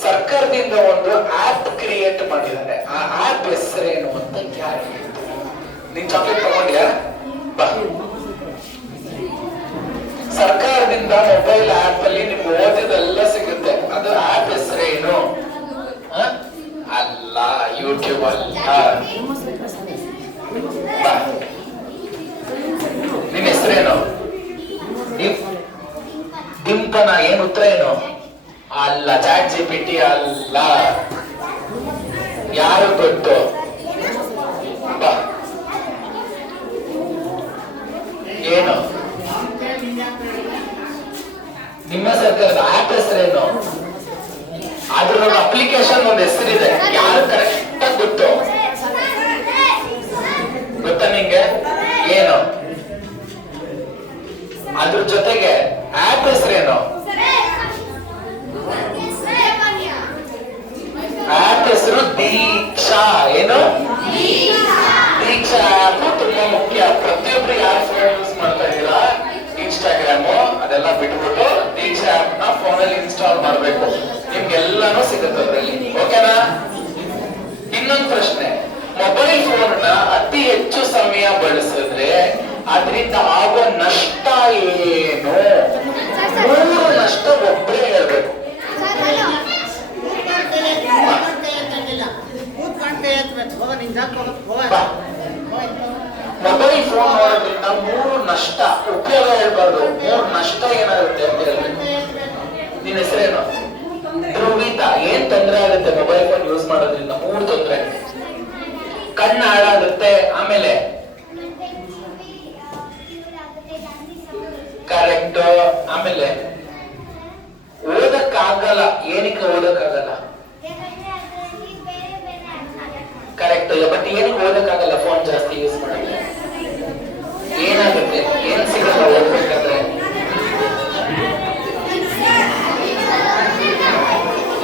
ಸರ್ಕಾರದಿಂದ ಒಂದು ಆಪ್ ಕ್ರಿಯೇಟ್ ಮಾಡಿದ್ದಾರೆ. ಆ ಆಪ್ ಹೆಸರೇನು ಅಂತ ಯಾರು ಹೇಳ್ತಾರೆ? ನೀನ್ ಚಾಕ್ಲೇಟ್ ತಗೊಂಡ್ಯಾ? ಬಾ. ಸರ್ಕಾರದಿಂದ ಮೊಬೈಲ್ ಆಪ್ ಅಲ್ಲಿ ನಿಮ್ಗೆ ಓದಿದೆಲ್ಲ ಸಿಗುತ್ತೆ. ಅದು ಆಪ್ ಹೆಸರೇನು? ಅಲ್ಲ, ಯೂಟ್ಯೂಬ್ ಅಲ್ಲ. ನಿನ್ನ ಹೆಸರೇನು? ಡಿಂಪನ. ಏನು ಉತ್ತರ ಏನು? ಅಲ್ಲ. ಚಾಟ್ ಜಿಪಿಟಿ ಅಲ್ಲ. ಯಾರು ಗೊತ್ತು? ಬಾ. ಏನು? ನಿಮ್ಮ ಸರ್ಕಾರದ ಆಪ್ ಹೆಸರೇನು? ಅದ್ರ ಒಂದು ಅಪ್ಲಿಕೇಶನ್ ಒಂದು ಹೆಸರಿದೆ, ಯಾರು ಕರೆಕ್ಟ್ ಆಗಿ ಗೊತ್ತು? ಗೊತ್ತಾ ನಿಂಗೆ ಏನು? ಅದ್ರ ಜೊತೆಗೆ ಆಪ್ ಹೆಸರೇನು? ಆಪ್ ಹೆಸರು ದೀಕ್ಷಾ. ಏನು? ದೀಕ್ಷಾ ಆಪ್ ತುಂಬಾ ಮುಖ್ಯ. ಪ್ರತಿಯೊಬ್ರು ಯಾರು ಫೋನ್ ಯೂಸ್ ಮಾಡ್ತಾ ಇದ್ದೀರಾ, ಇನ್ಸ್ಟಾಗ್ರಾಮು ಅದೆಲ್ಲ ಬಿಟ್ಬಿಟ್ಟು ದೀಕ್ಷಾ ಆಪ್ ನ ಫೋನ್ ಅಲ್ಲಿ ಇನ್ಸ್ಟಾಲ್ ಮಾಡ್ಬೇಕು. ನಿಮ್ಗೆಲ್ಲಾನು ಸಿಗುತ್ತೆ ಅದ್ರಲ್ಲಿ. ಓಕೆನಾ? ಇನ್ನೊಂದು ಪ್ರಶ್ನೆ, ಮೊಬೈಲ್ ಫೋನ್ ನ ಅತಿ ಹೆಚ್ಚು ಸಮಯ ಬಳಸಿದ್ರೆ ಅದರಿಂದ ಆಗೋ ನಷ್ಟ ಏನು? 3 ನಷ್ಟ ಒಬ್ಬರೇ ಹೇಳ್ಬೇಕು. ಮೊಬೈಲ್ ಫೋನ್ ನೋಡೋದ್ರಿಂದ 3 ನಷ್ಟ, ಉಪಯೋಗ ಹೇಳ್ಬಾರ್ದು, 3 ನಷ್ಟ ಏನಾಗುತ್ತೆ ಅಂತ ಹೇಳ್ಬೇಕು. ನಿನ್ನ ಹೆಸರೇನು? ಧ್ರುವಿತ. ಏನ್ ತೊಂದರೆ ಆಗುತ್ತೆ ಮೊಬೈಲ್ ಫೋನ್ ಯೂಸ್ ಮಾಡೋದ್ರಿಂದ? 3 ತೊಂದರೆ. ಕಣ್ಣು ಹಾಳಾಗುತ್ತೆ, ಆಮೇಲೆ ಕರೆಕ್ಟ್, ಆಮೇಲೆ ಓದಕ್ಕಾಗಲ್ಲ. ಏನಕ್ಕೆ ಓದಕ್ಕಾಗಲ್ಲ? ಕರೆಕ್ಟ್. ಬಟ್ ಏನಕ್ಕೆ ಓದಕ್ಕಾಗಲ್ಲ ಫೋನ್ ಜಾಸ್ತಿ ಯೂಸ್ ಮಾಡಿದ್ರೆ? ಏನಾಗುತ್ತೆ? ಏನ್ ಸಿಗಲ್ಲ ಓದ್ಬೇಕಾದ್ರೆ?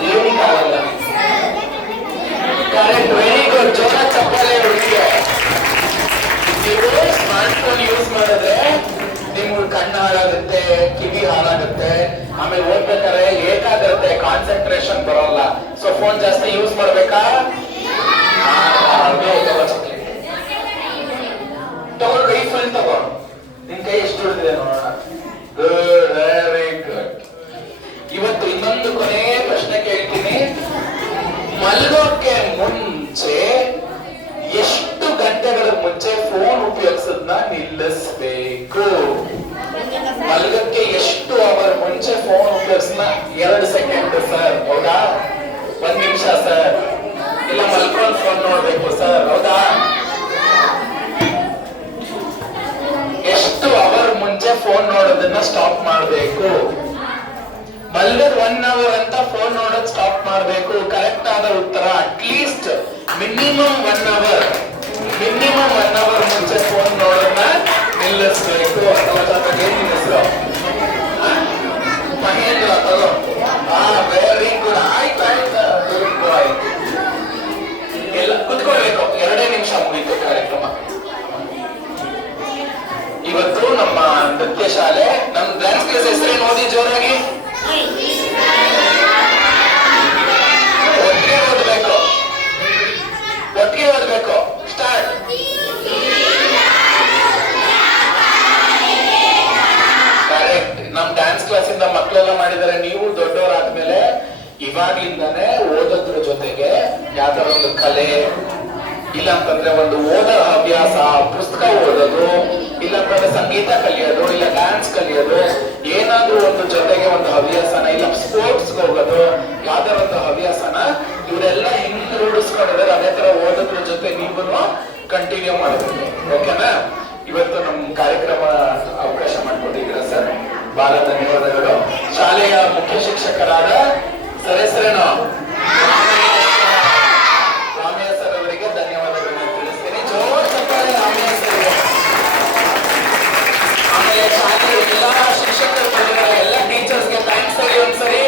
ಏನಕ್ಕಾಗಲ್ಲ? ಕರೆಕ್ಟ್. Very good. ಜೋರ ಚಪ್ಪಾಳೆ ಹುಡುಗಿಗೆ. ನೀವು ಸ್ಮಾರ್ಟ್ ಫೋನ್ ಯೂಸ್ ಮಾಡಿದ್ರೆ ನಿಮ್ಗೆ ಕಣ್ಣು ಹಾಳಾಗುತ್ತೆ, ಕಿವಿ ಹಾಳಾಗುತ್ತೆ, ಆಮೇಲೆ ಓದ್ಬೇಕಾದ್ರೆ ಏಕಾಗ್ರತೆ, ಕಾನ್ಸಂಟ್ರೇಷನ್ ಬರೋಲ್ಲ. ಸೊ ಫೋನ್ ಜಾಸ್ತಿ ಯೂಸ್ ಮಾಡ್ಬೇಕಾ? ತಗೋ, ಕೈ ಫುಲ್ ತಗೋ. ನಿನ್ ಕೈ ಎಷ್ಟು ಉಳಿದಿದೆ ನೋಡೋಣ. Good, very good. ಇವತ್ತು ಇನ್ನೊಂದು ಕೊನೆ ಪ್ರಶ್ನೆ ಕೇಳ್ತೀನಿ. ಮಲಗೋಕೆ ಮುಂಚೆ ಎಷ್ಟು ಗಂಟೆಗಳ ಮುಂಚೆ ಫೋನ್ ಉಪಯೋಗಿಸೋದನ್ನ ನಿಲ್ಲಿಸಬೇಕು? ಮಲಗಕ್ಕೆ ಎಷ್ಟು ಅವರ್ ಮುಂಚೆ ಫೋನ್ ಉಪಯೋಗಿಸೋದನ್ನ? 2 ಸೆಕೆಂಡ್ ಸರ್, ಹೌದಾ? 1 ನಿಮಿಷ ಸರ್, ಇಲ್ಲ ಮಲ್ಕೊಂಡು ಫೋನ್ ನೋಡ್ಬೇಕು ಸರ್, ಹೌದಾ? ಎಷ್ಟು ಅವರ್ ಮುಂಚೆ ಫೋನ್ ನೋಡೋದನ್ನ ಸ್ಟಾಪ್ ಮಾಡಬೇಕು? ಮಲ್ಗದ್ 1 ಅವರ್ ಅಂತ ಫೋನ್ ನೋಡೋದು ಸ್ಟಾಪ್ ಮಾಡಬೇಕು. ಕರೆಕ್ಟ್ ಆದ ಉತ್ತರ at least minimum 1 hour. Minimum 1 hour ಮುಂಚೆ ಫೋನ್ ನೋಡೋದನ್ನ ನಿಲ್ಲಿಸಬೇಕು. ಏನ್ ಹೆಸರು? ಮಹೇಂದ್ರ. ತಗೋ. Very good. ಆಯ್ತಾಯ್ತು. ಎಲ್ಲ ಕುತ್ಕೊಳ್ಬೇಕು. 2 ನಿಮಿಷ ಮುಗಿತು ಕಾರ್ಯಕ್ರಮ. ಇವತ್ತು ನಮ್ಮ ನೃತ್ಯ ಶಾಲೆ, ನಮ್ಮ ಡ್ಯಾನ್ಸ್ ಕ್ಲಾಸ್ ಹೆಸರೇನು? ಓದಿ ಜೋರಾಗಿ. ಒಟ್ಟಿಗೆ ಓದಬೇಕು, ಒಟ್ಟಿಗೆ ಓದಬೇಕು. ಸ್ಟಾರ್ಟ್. ಕರೆಕ್ಟ್. ನಮ್ ಡ್ಯಾನ್ಸ್ ಕ್ಲಾಸ್ ಇಂದ ಮಕ್ಕಳೆಲ್ಲ ಮಾಡಿದ್ದಾರೆ. ನೀವು ದೊಡ್ಡವರಾದ್ಮೇಲೆ ಇವಾಗ್ಲಿಂದಾನೇ ಓದೋದ್ರ ಜೊತೆಗೆ ಯಾವ್ದಾರ ಒಂದು ಕಲೆ, ಇಲ್ಲ ಅಂತಂದ್ರೆ ಒಂದು ಓದೋ ಹವ್ಯಾಸ, ಪುಸ್ತಕ ಓದೋದು, ಇಲ್ಲ ಅಂತಂದ್ರೆ ಸಂಗೀತ ಕಲಿಯೋದು, ಇಲ್ಲ ಡ್ಯಾನ್ಸ್ ಕಲಿಯೋದು, ಏನಾದ್ರೂ ಒಂದು ಜೊತೆಗೆ ಒಂದು ಹವ್ಯಾಸನ, ಇಲ್ಲ ಸ್ಪೋರ್ಟ್ಸ್ ಹೋಗೋದು, ಯಾವ್ದಾರ ಒಂದು ಹವ್ಯಾಸನ ಇವರೆಲ್ಲ ಹಿಂಗ್ ರೂಢಿಸ್ಕೊಂಡಿದ್ದಾರೆ. ಅದೇ ತರ ಓದೋದ್ರ ಜೊತೆ ನೀವು ಕಂಟಿನ್ಯೂ ಮಾಡಬೇಕು. ಓಕೆನಾ? ಇವತ್ತು ನಮ್ಮ ಕಾರ್ಯಕ್ರಮ ಅವಕಾಶ ಮಾಡ್ಕೊಂಡಿದ್ದೀರಾ ಸರ್, ಬಹಳ ಧನ್ಯವಾದಗಳು. ಶಾಲೆಯ ಮುಖ್ಯ ಶಿಕ್ಷಕರಾದ ಸರ್ ಹೆಸರೇನು? ರಾಮಯ್ಯ ಸರ್ ಅವರಿಗೆ ಧನ್ಯವಾದಗಳನ್ನ ತಿಳಿಸ್ತೀನಿ. ಜೋರ ಚಪ್ಪಾಳೆ ರಾಮಯ್ಯ ಸರ್ಗೆ. ಆಮೇಲೆ ಶಾಲೆಯ ಎಲ್ಲಾ ಶಿಕ್ಷಕರು ಬಂದಿದ್ದಾರೆ, ಎಲ್ಲ ಟೀಚರ್ಸ್ಗೆ ಥ್ಯಾಂಕ್ಸ್ ಹೇಳಿ ಒಂದ್ಸರಿ.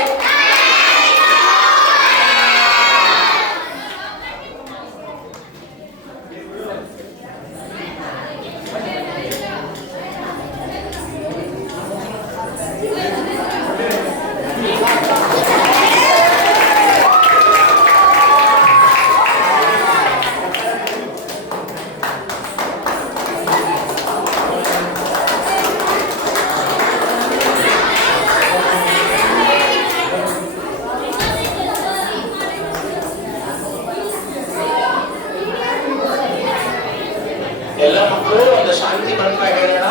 ಎಲ್ಲ ಮಕ್ಕಳು ಒಂದು ಶಾಂತಿ ಮಂತ್ರ ಹೇಳೋಣ,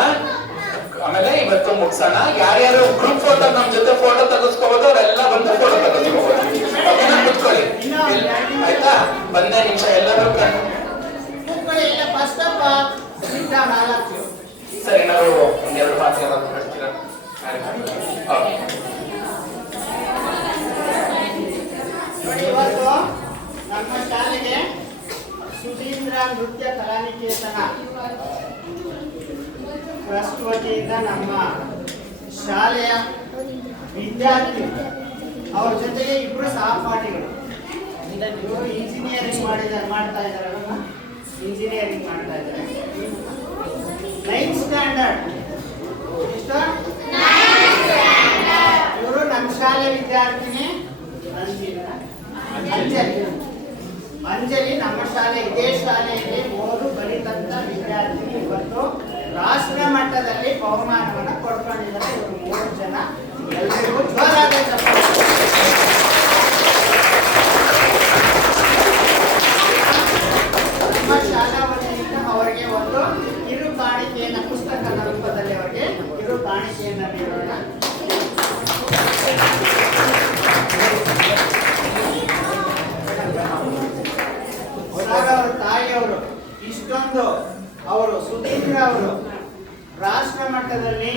ಆಮೇಲೆ ಇವತ್ತು ಮುಗಿಸೋಣ. ಯಾರ್ಯಾರು ಗ್ರೂಪ್ ಫೋಟೋ ನಮ್ ಜೊತೆ ಫೋಟೋ ತೆಗೆಸ್ಕೋಬಹುದು ಅವರೆಲ್ಲ ಬಂದು ಫೋಟೋ ತೆಗೆಸ್ಕೋಬಹುದು. ಓಕೆನಾ? ಕುತ್ಕೊಳ್ಳಿ. ಆಯ್ತಾ? 1 ನಿಮಿಷ ಎಲ್ಲರೂ ಸರಿ. ನಾವು 1-2 ಮಾತು ಹೇಳ್ತೀರಾ? ನೃತ್ಯ ಕಲಾನಿಕೇತನ ಟ್ರಸ್ಟ್ ವತಿಯಿಂದ ನಮ್ಮ ಶಾಲೆಯ ವಿದ್ಯಾರ್ಥಿ ಅವ್ರ ಜೊತೆಗೆ ಇಬ್ಬರು ಸಹಪಾಠಿಗಳು ಇವರು ಇಂಜಿನಿಯರಿಂಗ್ ಮಾಡ್ತಾ ಇದ್ದಾರೆ ಇಂಜಿನಿಯರಿಂಗ್ ಮಾಡ್ತಾ ಇದ್ದಾರೆ 9th ಸ್ಟ್ಯಾಂಡರ್ಡ್ ಇವರು ನಮ್ಮ ಶಾಲೆ ವಿದ್ಯಾರ್ಥಿನಿ ಅಂಜಲಿ ನಮ್ಮ ಶಾಲೆ ಇದೇ ಶಾಲೆಯಲ್ಲಿ ಓದು ಬಲಿತಂತ ವಿದ್ಯಾರ್ಥಿನಿ ಇವತ್ತು ರಾಷ್ಟ್ರ ಮಟ್ಟದಲ್ಲಿ ಬಹುಮಾನವನ್ನು ಕೊಡ್ಕೊಂಡಿದ್ದಾರೆ ಇವರು 3 ಜನ ಎಲ್ಲರಿಗೂ ಜೋರಾದ ಚಪ್ಪಾಳೆ. ನಮ್ಮ ಶಾಲಾ ವತಿಯಿಂದ ಅವರಿಗೆ ಒಂದು ಕಿರು ಕಾಣಿಕೆಯನ್ನು ಪುಸ್ತಕದ ರೂಪದಲ್ಲಿ ಅವರಿಗೆ ಕಿರು ಕಾಣಿಕೆಯನ್ನು ನೀಡೋಣ. ಅವರ ತಾಯಿಯವರು ಇಷ್ಟೊಂದು ಅವರು ಸುಧೀಂದ್ರ ಅವರು ರಾಷ್ಟ್ರ ಮಟ್ಟದಲ್ಲಿ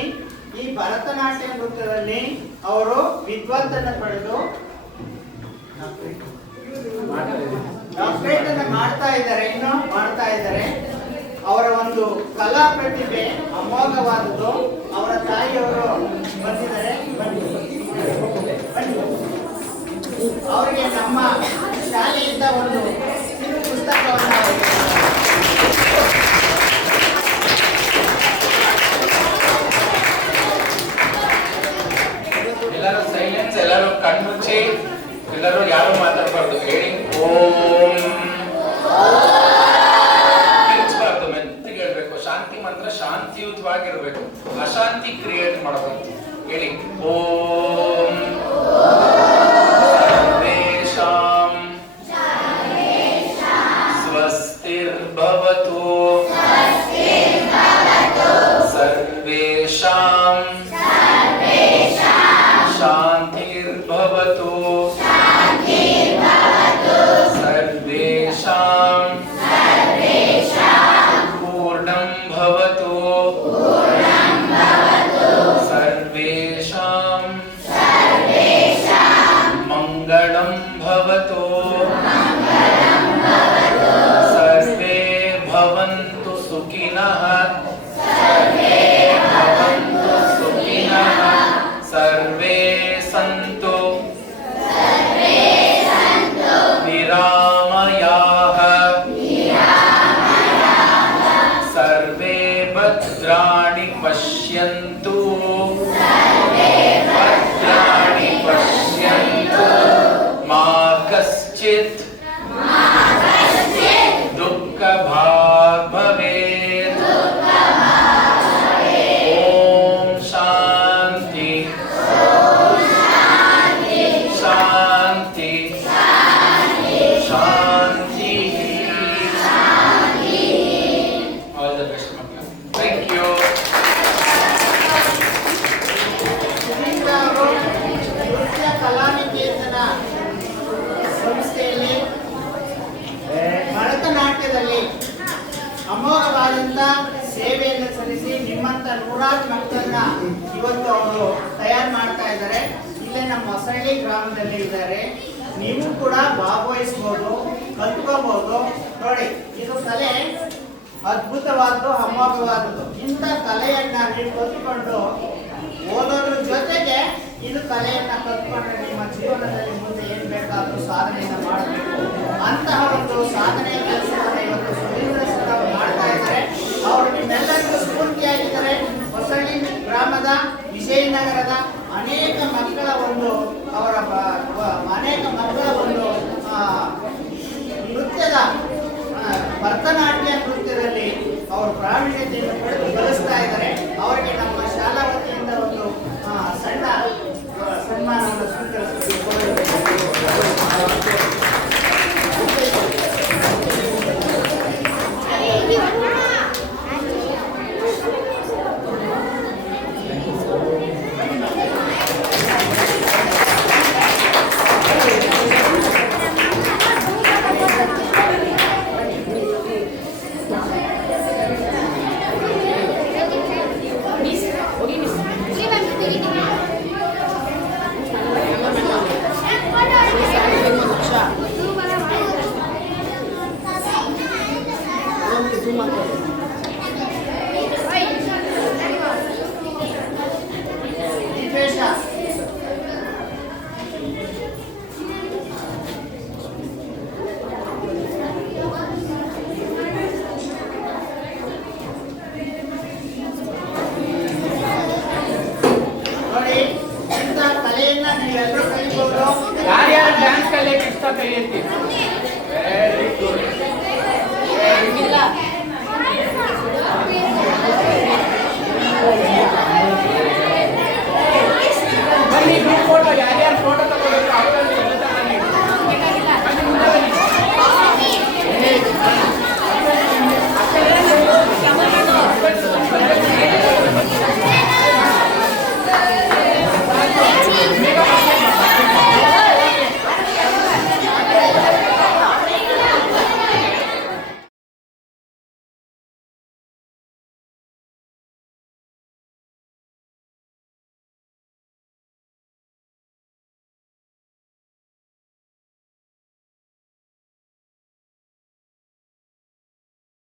ಈ ಭರತನಾಟ್ಯ ನೃತ್ಯದಲ್ಲಿ ಅವರು ವಿದ್ವತ್ತನ್ನು ಪಡೆದು ಡಾಕ್ಟರೇಟ್ ಅನ್ನು ಮಾಡ್ತಾ ಇದ್ದಾರೆ. ಅವರ ಒಂದು ಕಲಾ ಪ್ರತಿಭೆ ಅಮೋಘವಾದದ್ದು. ಅವರ ತಾಯಿಯವರು ಬಂದಿದ್ದಾರೆ, ಅವರಿಗೆ ನಮ್ಮ ಶಾಲೆಯಿಂದ ಒಂದು ಪುಸ್ತಕವನ್ನು ಎಲ್ಲರೂ ಸೈಲೆನ್ಸ್, ಎಲ್ಲರೂ ಕಣ್ಮುಚ್ಚಿ, ಎಲ್ಲರೂ ಯಾರು ಮಾತಾಡಬಾರ್ದು. ಹೇಳಿ ಓಂ. ಕಿರ್ಚಬಾರ್ದು, ಮೆತ್ತಿಗೆ ಹೇಳ್ಬೇಕು. ಶಾಂತಿ ಮಂತ್ರ ಶಾಂತಿಯುತವಾಗಿರ್ಬೇಕು, ಅಶಾಂತಿ ಕ್ರಿಯೇಟ್ ಮಾಡಬಾರ್ದು. ಹೇಳಿ ಓಂ. ಸರ್ವೇಷಾಂ ಸ್ವಸ್ತಿರ್ಭವತು. ಸರ್ವೇಷಾಂ ಶಾಂತಿರ್ಭವತು. ಸರ್ವೇಷಾಂ ಪೂರ್ಣಂ ಭವತು. ಸರ್ವೇಷಾಂ ಮಂಗಳಂ ಭವತು. ಸರ್ವೇ ಭವಂತು ಸುಖಿನಃ. ಭವಂತು ಸುಖಿನಃ. ಸರ್ವೇ ಸಂತು ನಿರಾಮಯಾಃ. ಸರ್ವೇ ಭದ್ರಾಣಿ ಪಶ್ಯಂತು. ಭದ್ರಾಣಿ ಪಶ್ಯಂತು. ಮಾ ಕಶ್ಚಿತ್ ದುಃಖ ಭಾಗ್ ಭವೇತ್. ಓಂ ಶಾಂತಿ ಶಾಂತಿ ಶಾಂತಿ. ಆಲ್ ದ ಬೆಸ್ಟ್ ಮಕ್ಕಳು. Thank you. ಸುಧೀಂದ್ರ ಅವರು ನೃತ್ಯ ಕಲಾನಿಕೇತನ ಸಂಸ್ಥೆಯಲ್ಲಿ ಭರತನಾಟ್ಯದಲ್ಲಿ ಅಮೋಘವಾದಂಥ ಸೇವೆಯನ್ನು ಸಲ್ಲಿಸಿ ನಿಮ್ಮಂಥ ನೂರಾರು ಮಕ್ಕಳನ್ನ ಇವತ್ತು ಅವರು ತಯಾರು ಮಾಡ್ತಾ ಇದ್ದಾರೆ. ಇಲ್ಲೇ ನಮ್ಮ ಹೊಸಳ್ಳಿ ಗ್ರಾಮದಲ್ಲಿ ಇದ್ದಾರೆ. ನೀವು ಕೂಡ ಭಾಗವಹಿಸ್ಬೋದು, ಕಲ್ತ್ಕೋಬಹುದು. ನೋಡಿ, ಇದು ಕಲೆ ಅದ್ಭುತವಾದ್ದು, ಅಮೋಘವಾದದ್ದು. ಇಂಥ ಕಲೆಯನ್ನ ನೀವು ಕಲ್ತ್ಕೊಂಡು ಓದೋದ್ರ ಜೊತೆಗೆ ಇದು ಕಲೆಯನ್ನ ಕಲ್ತ್ಕೊಂಡ್ರೆ ನಿಮ್ಮ ಜೀವನದಲ್ಲಿ ಮುಂದೆ ಏನ್ ಬೇಕಾದ್ರೂ ಸಾಧನೆಯನ್ನ ಮಾಡಬೇಕು. ಅಂತಹ ಒಂದು ಸಾಧನೆಯ ಕೆಲಸವನ್ನು ಇವತ್ತು ಸುಧೀಂದ್ರ ಸರ್ ಅವರು ಮಾಡ್ತಾ ಇದ್ದಾರೆ. ಅವರು ನಿಮ್ಮೆಲ್ಲರಿಗೂ ಸ್ಫೂರ್ತಿಯಾಗಿದ್ದಾರೆ. ಹೊಸಳ್ಳಿ ಗ್ರಾಮದ ವಿಜಯನಗರದ ಅನೇಕ ಮಕ್ಕಳ ಒಂದು ನೃತ್ಯದ ಭರತನಾಟ್ಯ ನೃತ್ಯದಲ್ಲಿ ಅವರು ಪ್ರಾವೀಣ್ಯತೆಯನ್ನು ಪಡೆದು ಕಲಿಸ್ತಾ ಇದ್ದಾರೆ. ಅವರಿಗೆ ನಮ್ಮ ಶಾಲಾ ವತಿಯಿಂದ ಒಂದು ಸಣ್ಣ ಸನ್ಮಾನವನ್ನು ಸ್ವೀಕರಿಸಬೇಕು. ನೀವೆಲ್ಲರೂ ಕಲಿಬಹುದು. ಯಾರ್ಯಾರು ಡ್ಯಾನ್ಸ್ ಕಲಿಯಕ್ಕೆ ಇಷ್ಟ ಕೈ ಎತ್ತಿ. Very good. Very good.